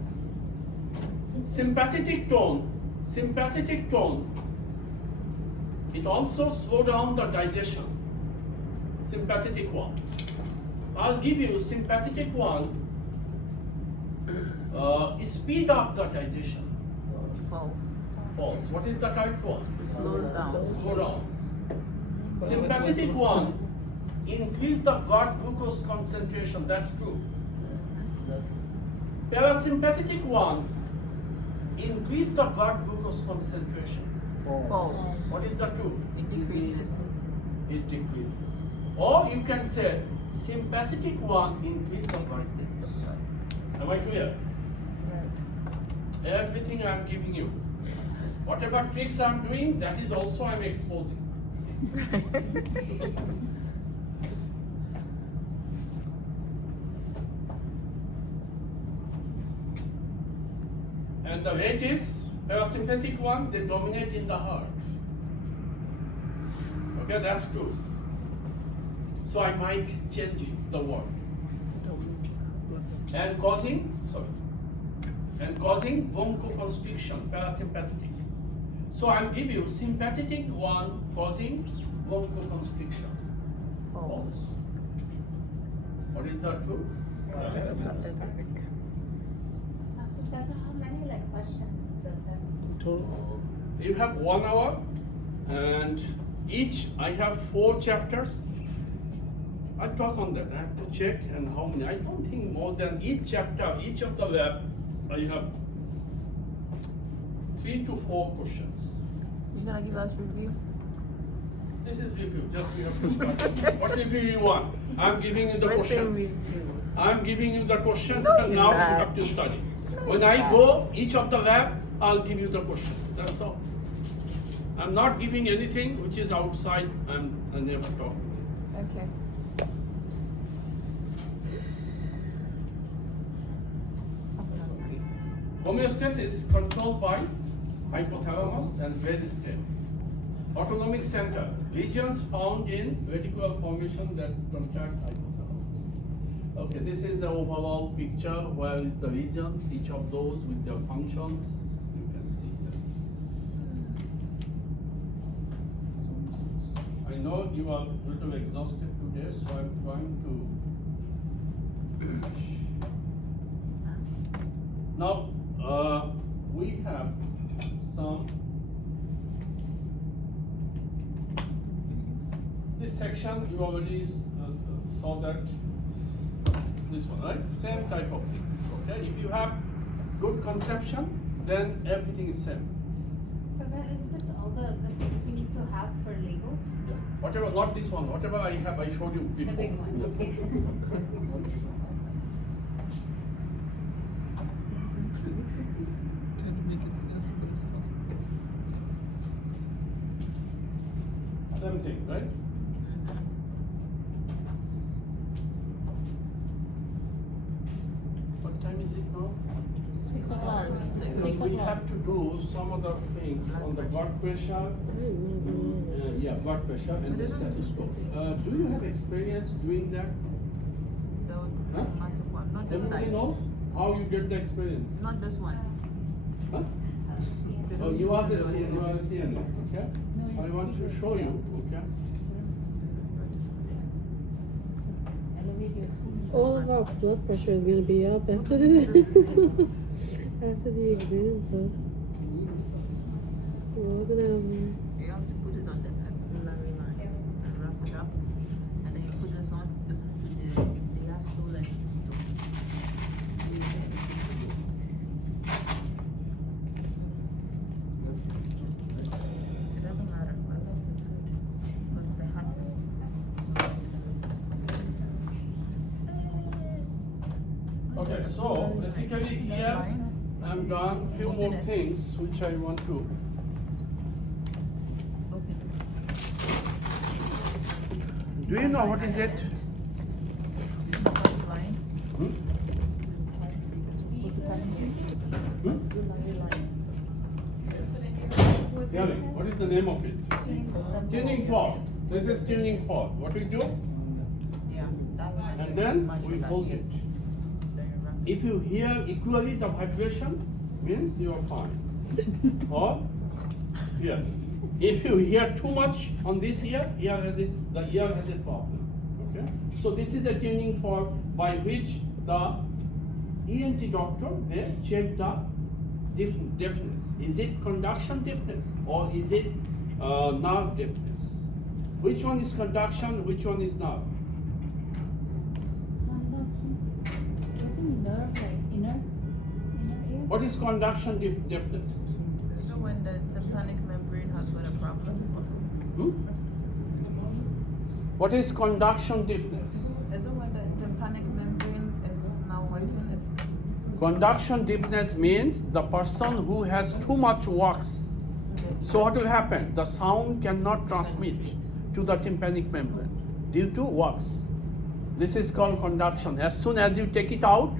Sympathetic tone. Sympathetic tone. It also slow down the digestion. Sympathetic one. I'll give you sympathetic one. Speed up the digestion. False. False. What is the correct one? It slows down. Slow down. Sympathetic one. Increase the blood glucose concentration. That's true. Parasympathetic one. Increase the blood glucose concentration. False. What is the true? It decreases. it decreases. Or you can say sympathetic one increases the blood Increases the pressure. blood. Am I clear? Everything I am giving you. Whatever tricks I am doing, that is also I am exposing. And the weight is parasympathetic one, they dominate in the heart. Okay, that's true. So I might change it, the word. And causing bronchoconstriction, parasympathetic. So I'm giving you sympathetic one causing bronchoconstriction. False. What is that true? Professor, how many like questions is the test? Total. You have 1 hour, and each I have 4 chapters. I talk on that. I have to check and how many. I don't think more than each chapter, each of the lab, I have 3 to 4 questions. You're gonna give us review? This is review. Just we have to start. What review you want? I'm giving you the Written questions. review. I'm giving you the questions, No, and you're now you not. have to study. No, When you're I not. go each of the lab, I'll give you the question. That's all. I'm not giving anything which is outside. I never talk. Okay. Homeostasis controlled by hypothalamus and brainstem. Autonomic center, regions found in reticular formation that contract hypothalamus. Okay, this is the overall picture. Where is the regions, each of those with their functions. You can see here. I know you are a little exhausted today, so I'm trying to finish. Now, we have some. This section you already saw that. This one, right? Same type of things. Okay. If you have good conception, then everything is same. Professor, is this all the things we need to have for labels? Yeah. Whatever, not this one. Whatever I have, I showed you The before. big one, okay. Try to make it as simple as possible. Same thing, right? What time is it now? 6 o'clock. 6 We o'clock. have to do some other things on the blood pressure. Yeah, blood pressure and the stethoscope. Do you have experience doing that? The Huh? automatic one, not this Everybody type. knows how you get the experience? Not this one. Huh? They Oh, don't you are use the it CNA, you are anymore. the CNA, okay? I want to show you, okay? Elevate your seat. All of our blood pressure is gonna be up after the after the exam, so we're all gonna have You have to put it on the axillary line and wrap it up, and then you put this on to the diastole and systole. It doesn't matter. I love it because the heart is. Okay, so basically here I'm done few more things which I want to. Do you know what is it? Line. Hmm? Hmm? Hear me. What is the name of it? Tuning fork. This is tuning fork. What we do? Yeah. That one. And then we hold it. Then you wrap If you hear equally the vibration, means you are fine. Or here. If you hear too much on this ear, the ear has a problem. Okay? So this is the tuning fork by which the ENT doctor they check the deafness. Is it conduction deafness or is it nerve deafness? Which one is conduction? Which one is nerve? Isn't nerve like inner ear? What is conduction deafness? So when the tympanic membrane has got a problem, Hmm? What is conduction deafness? Is it when the tympanic membrane is now working? Conduction deafness means the person who has too much wax. So what will happen? The sound cannot transmit to the tympanic membrane due to wax. This is called conduction. As soon as you take it out,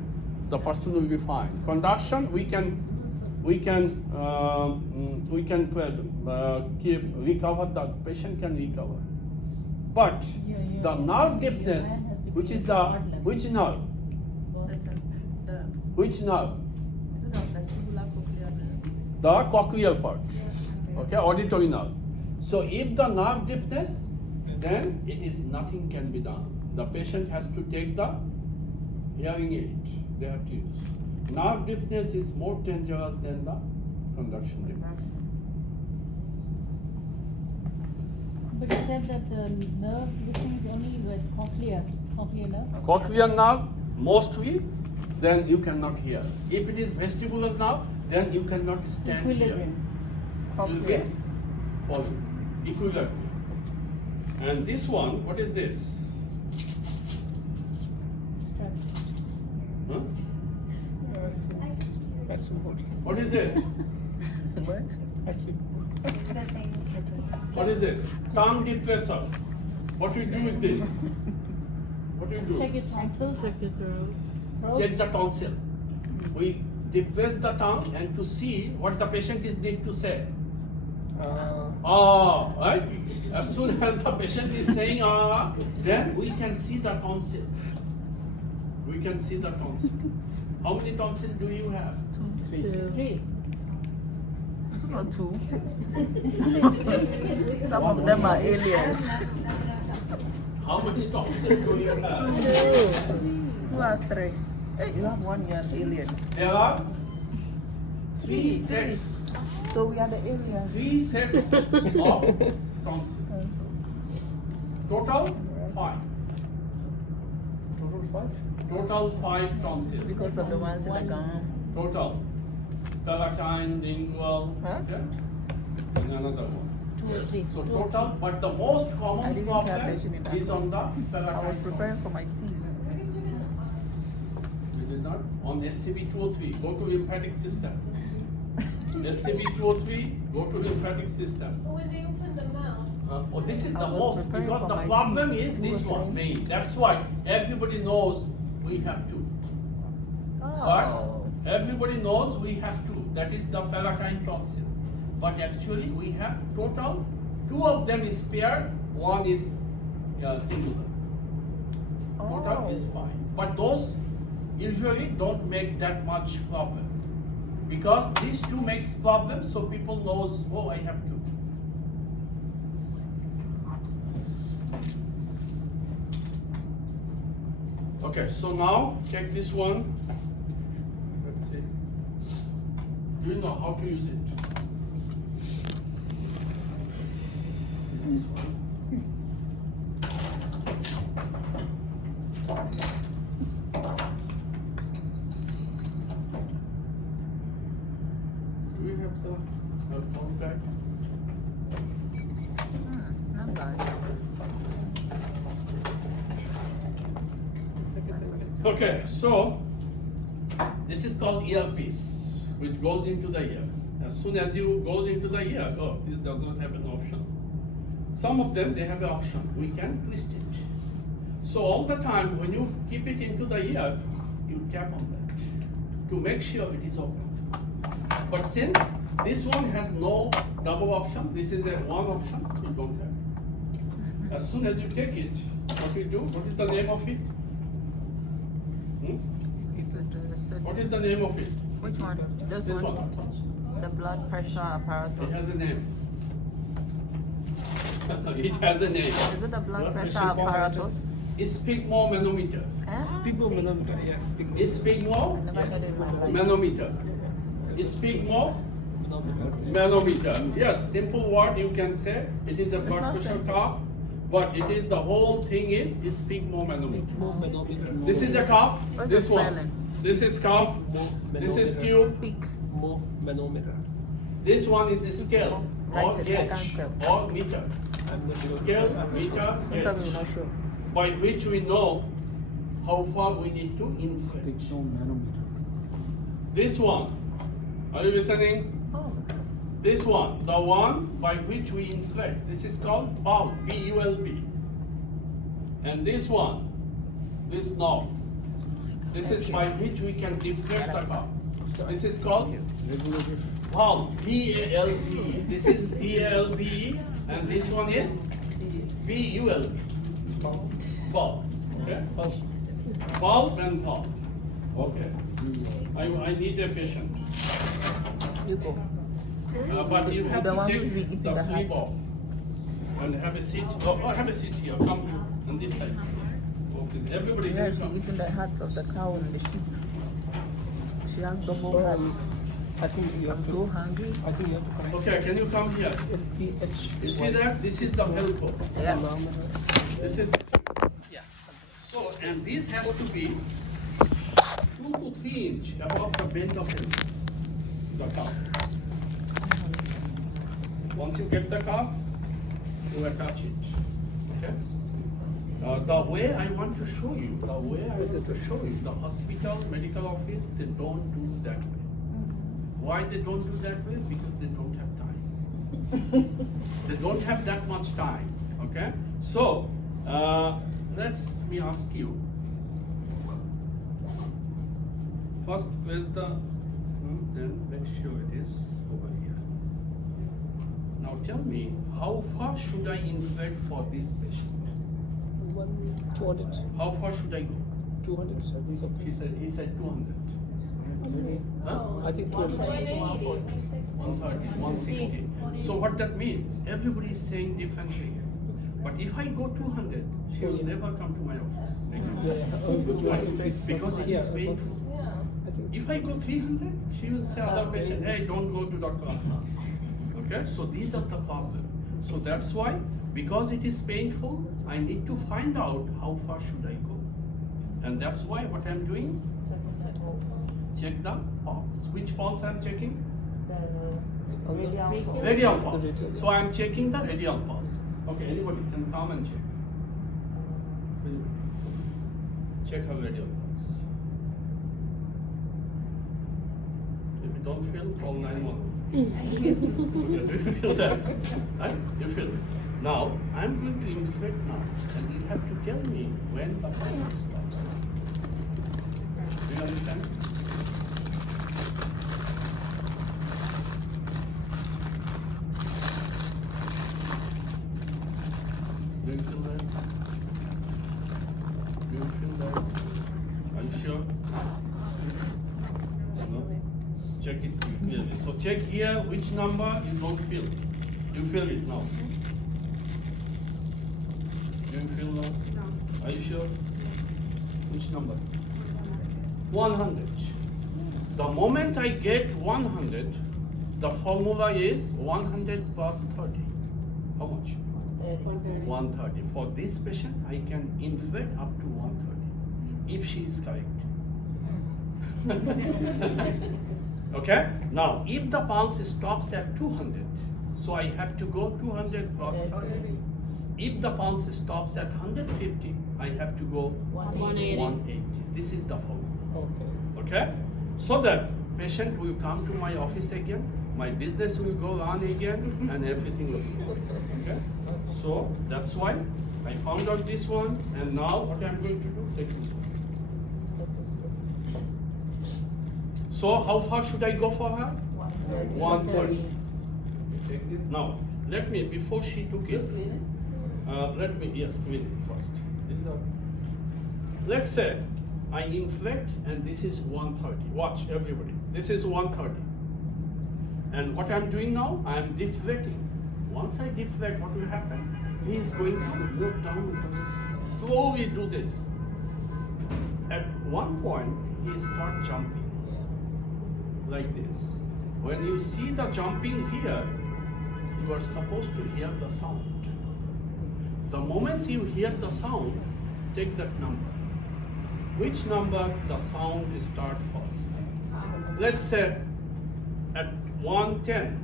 the person will be fine. Conduction, we can recover. The patient can recover. But the nerve deafness, which is which nerve? Which nerve? Is it the vestibular cochlear nerve? The cochlear part. Okay, auditory nerve. So if the nerve deafness, then it is nothing can be done. The patient has to take the hearing aid. They have to use. Nerve deafness is more dangerous than the conduction deafness. But you said that the nerve listening is only with cochlear nerve. Cochlear nerve, mostly, then you cannot hear. If it is vestibular nerve, then you cannot stand here. Equilibrium. You will be falling. Equilibrium. And this one, what is this? Strut. Huh? SCB. What is it? What? SCB. What is it? Tongue depressor. What do you do with this? What do you do? Check your tonsils. Check your throat. Check the tonsil. We depress the tongue and to see what the patient is need to say. Right? As soon as the patient is saying then we can see the tonsil. We can see the tonsil. How many tonsils do you have? 3. Or two. Some of them are aliens. How many tonsils do you have? Who has 3? Hey, you have 1, you are an alien. There are 3 sets. So we are the aliens. 3 sets of tonsils. Total 5. Total 5? Total 5 tonsils. Because of the ones in the gum. Total. Palatine, lingual, Huh? okay? And another one. 2 or 3. So total, but the most I common didn't pay problem attention in that is on the I palatine was preparing tonsil. for my teeth. You did not? On SCB 203, go to lymphatic system. SCB 203, go to lymphatic system. When they open the mouth, This is the I was most, preparing because for the my problem teeth. is this 203. one main. That's why everybody knows we have to. But everybody knows we have to. That is the palatine tonsil. But actually we have total, 2 of them is paired, 1 is singular. Total is fine. But those usually don't make that much problem. Because these 2 makes problem, so people knows, oh, I have to. Okay, so now check this one. Let's see. Do you know how to use it? This one. Do we have the contacts? Not bad. Okay, so this is called earpiece, which goes into the ear. As soon as you goes into the ear, oh, this does not have an option. Some of them, they have an option. We can twist it. So all the time, when you keep it into the ear, you tap on that to make sure it is open. But since this one has no double option, this is the one option, you don't have. As soon as you take it, what you do, what is the name of it? What is the name of it? Which one? This This one? one. The blood pressure apparatus. It has a name. It has a name. Is it the blood pressure apparatus? Sphygmomanometer. People manometer, yes. Never heard it in my life. Sphygmomanometer. Manometer. Manometer. Yes, simple word you can say. It is a blood not pressure simple. cuff, but it is the whole thing is sphygmomanometer. Manometer. This is a cuff. What's This the one. spelling? This is cuff. This is tube. Speak. Manometer. This one is a scale or Right, it's like a gauge scale. or meter. I'm not sure. Scale, I'm not meter, sure. Sometimes gauge, we're not sure. by which we know how far we need to inflate. This one, are you listening? Oh. This one, the one by which we inflate. This is called bulb, B-U-L-B. And this one, this knob. This is by which we can deflate the cup. This is called bulb, B-A-L-B. This is B-A-L-B, and this one is B-U-L-B. Bulb. Okay? Bulb and bulb. Okay. I need a patient. You go. But you have The to one take who's been eating the the sleeve hats. off. And have a seat. Oh, have a seat here. Come here. On this side. Okay. Everybody Yeah, can she's come. eating the hats of the cow and the sheep. She has the whole hats. I think you have I'm to. so hungry. I think you have to correct. Okay, can you come here? SPH. You see that? This is the elbow. Yeah. This is. Yeah. So, and this has to be 2 to 3 inch above the bend of the calf. Once you get the calf, you attach it. Okay? The way I want to show you, the hospital, medical office, they don't do that way. Why they don't do that way? Because they don't have time. They don't have that much time. Okay? So, let me ask you. First, where's the, then make sure it is over here. Now tell me, how far should I inflate for this patient? 200. How far should I go? 200. He said 200. Huh? I think 200. 130, 160. So what that means, everybody is saying different thing. But if I go 200, she will never come to my office. Yeah. Because it is painful. I think If I go 300, she will say other patient, hey, don't go to Dr. Hassan. Okay, so these are the problem. So that's why, because it is painful, I need to find out how far should I go. And that's why what I'm doing, check the pulse. Which pulse I'm checking? Radial pulse. So I'm checking the radial pulse. Okay, anybody can come and check. Check her radial pulse. If you don't feel, call 911. Okay, do you feel that? Right? You feel it. Now, I'm going to inflate now, and you have to tell me when the pulse stops. Do you understand? Do you feel that? Do you feel that? Are you sure? No? Check it clearly. So check here which number you don't feel. You feel it now. Do you feel now? No. Are you sure? Which number? 100. The moment I get 100, the formula is 100 plus 30. How much? 130. For this patient, I can inflate up to 130 if she is correct. Okay? Now, if the pulse stops at 200, so I have to go 200 plus 30. If the pulse stops at 150, I have to go 180. This is the formula. okay. Okay? So that patient will come to my office again, my business will go on again, and everything will be good. Okay? So that's why I found out this one, and now what I'm going to do, take this one. So how far should I go for her? 130. Take this. Now, let me, before she took it, let me, yes, clean it first. Let's say I inflate and this is 130. Watch everybody. This is 130. And what I'm doing now, I'm deflating. Once I deflate, what will happen? He is going to move downwards. Slowly do this. At one point, he starts jumping. Like this. When you see the jumping here, you are supposed to hear the sound. The moment you hear the sound, take that number. Which number the sound starts first? Let's say at 110,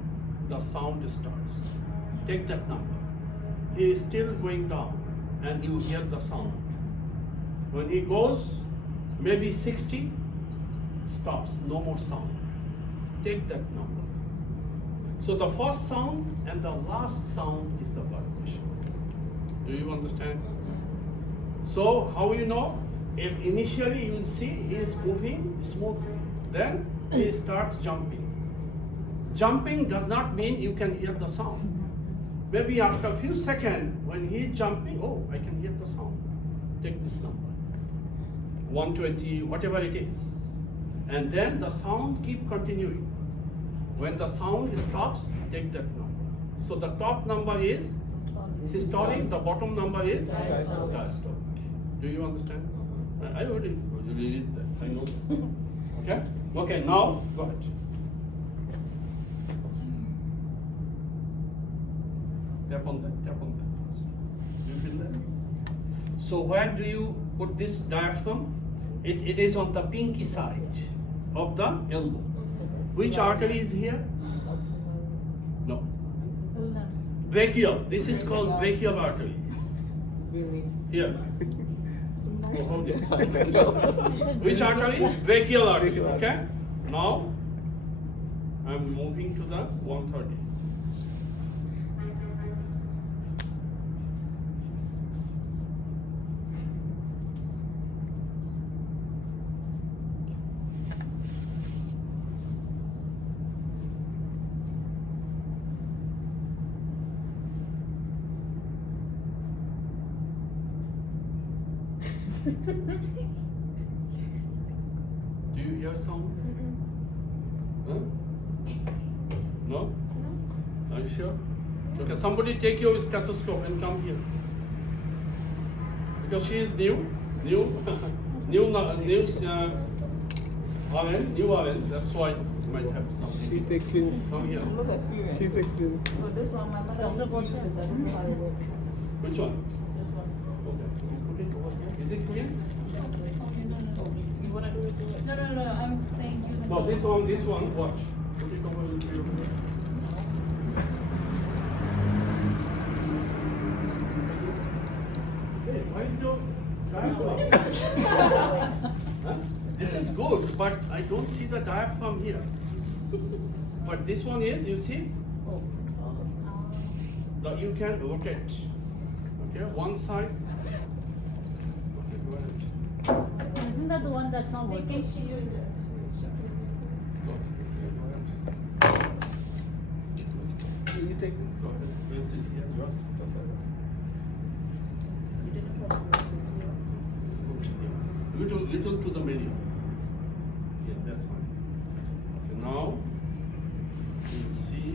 the sound starts. Take that number. He is still going down and you hear the sound. When he goes maybe 60, stops, no more sound. Take that number. So the first sound and the last sound is the vibration. Do you understand? So how you know? If initially you will see he is moving smoothly, then he starts jumping. Jumping does not mean you can hear the sound. Maybe after a few seconds, when he is jumping, oh, I can hear the sound. Take this number, 120, whatever it is. And then the sound keep continuing. When the sound stops, take that number. So the top number is systolic, the bottom number is diastolic. Do you understand? I already released that, I know. Okay? Okay, now go ahead. Tap on that first. Do you feel that? So where do you put this diaphragm? It is on the pinky side of the elbow. Which artery is here? No. Brachial. This is called brachial artery. Really? Here. Which artery? Brachial artery. Okay? Now, I'm moving to the 130. Do you hear sound? Huh? No? Are you sure? Okay, somebody take your stethoscope and come here. Because she is new RN, that's why you might have something. She's experienced. Come here. Look experience. She's experienced. So this one, my mother uses it, doesn't know how it works. Which one? This one. Okay. Put it over here. Is it clear? You wanna do it? No, I'm saying using No, this one, watch. Put it over here. Hey, why is your diaphragm? Huh? This is good, but I don't see the diaphragm here. But this one is, you see? Oh. That you can rotate. Okay, one side. Okay, go ahead. Isn't that the one that's not working? She used it. You take this. Go ahead. Place it here. Yours. That's all. You didn't put it. Little to the middle. Yeah, that's fine. Okay, now you see.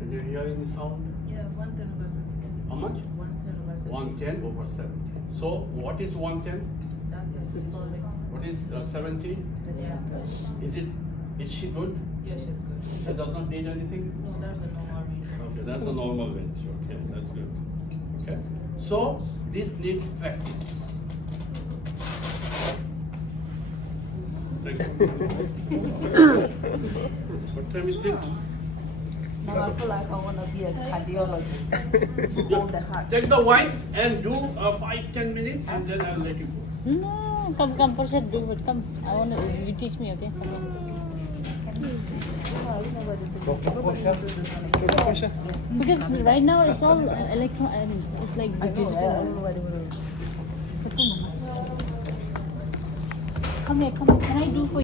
Did you hear any sound? Yeah, 110/70. How much? 110/70. 110/70. So what is 110? That's the systolic. What is 70? The diastolic. Is she good? Yeah, she's good. She does not need anything? No, that's the normal range. Okay, that's the normal range. Okay, that's good. Okay. So this needs practice. Thank you. What time is it? Now I feel like I want to be a cardiologist. Hold the heart. Take the wine and do 5-10 minutes and then I'll let you go. No, come, Prashad, do it. Come, I want to. You teach me, okay? Come. Because right now it's all electron. I mean, it's like I digital. don't know what it would. Come here. Can I do for you?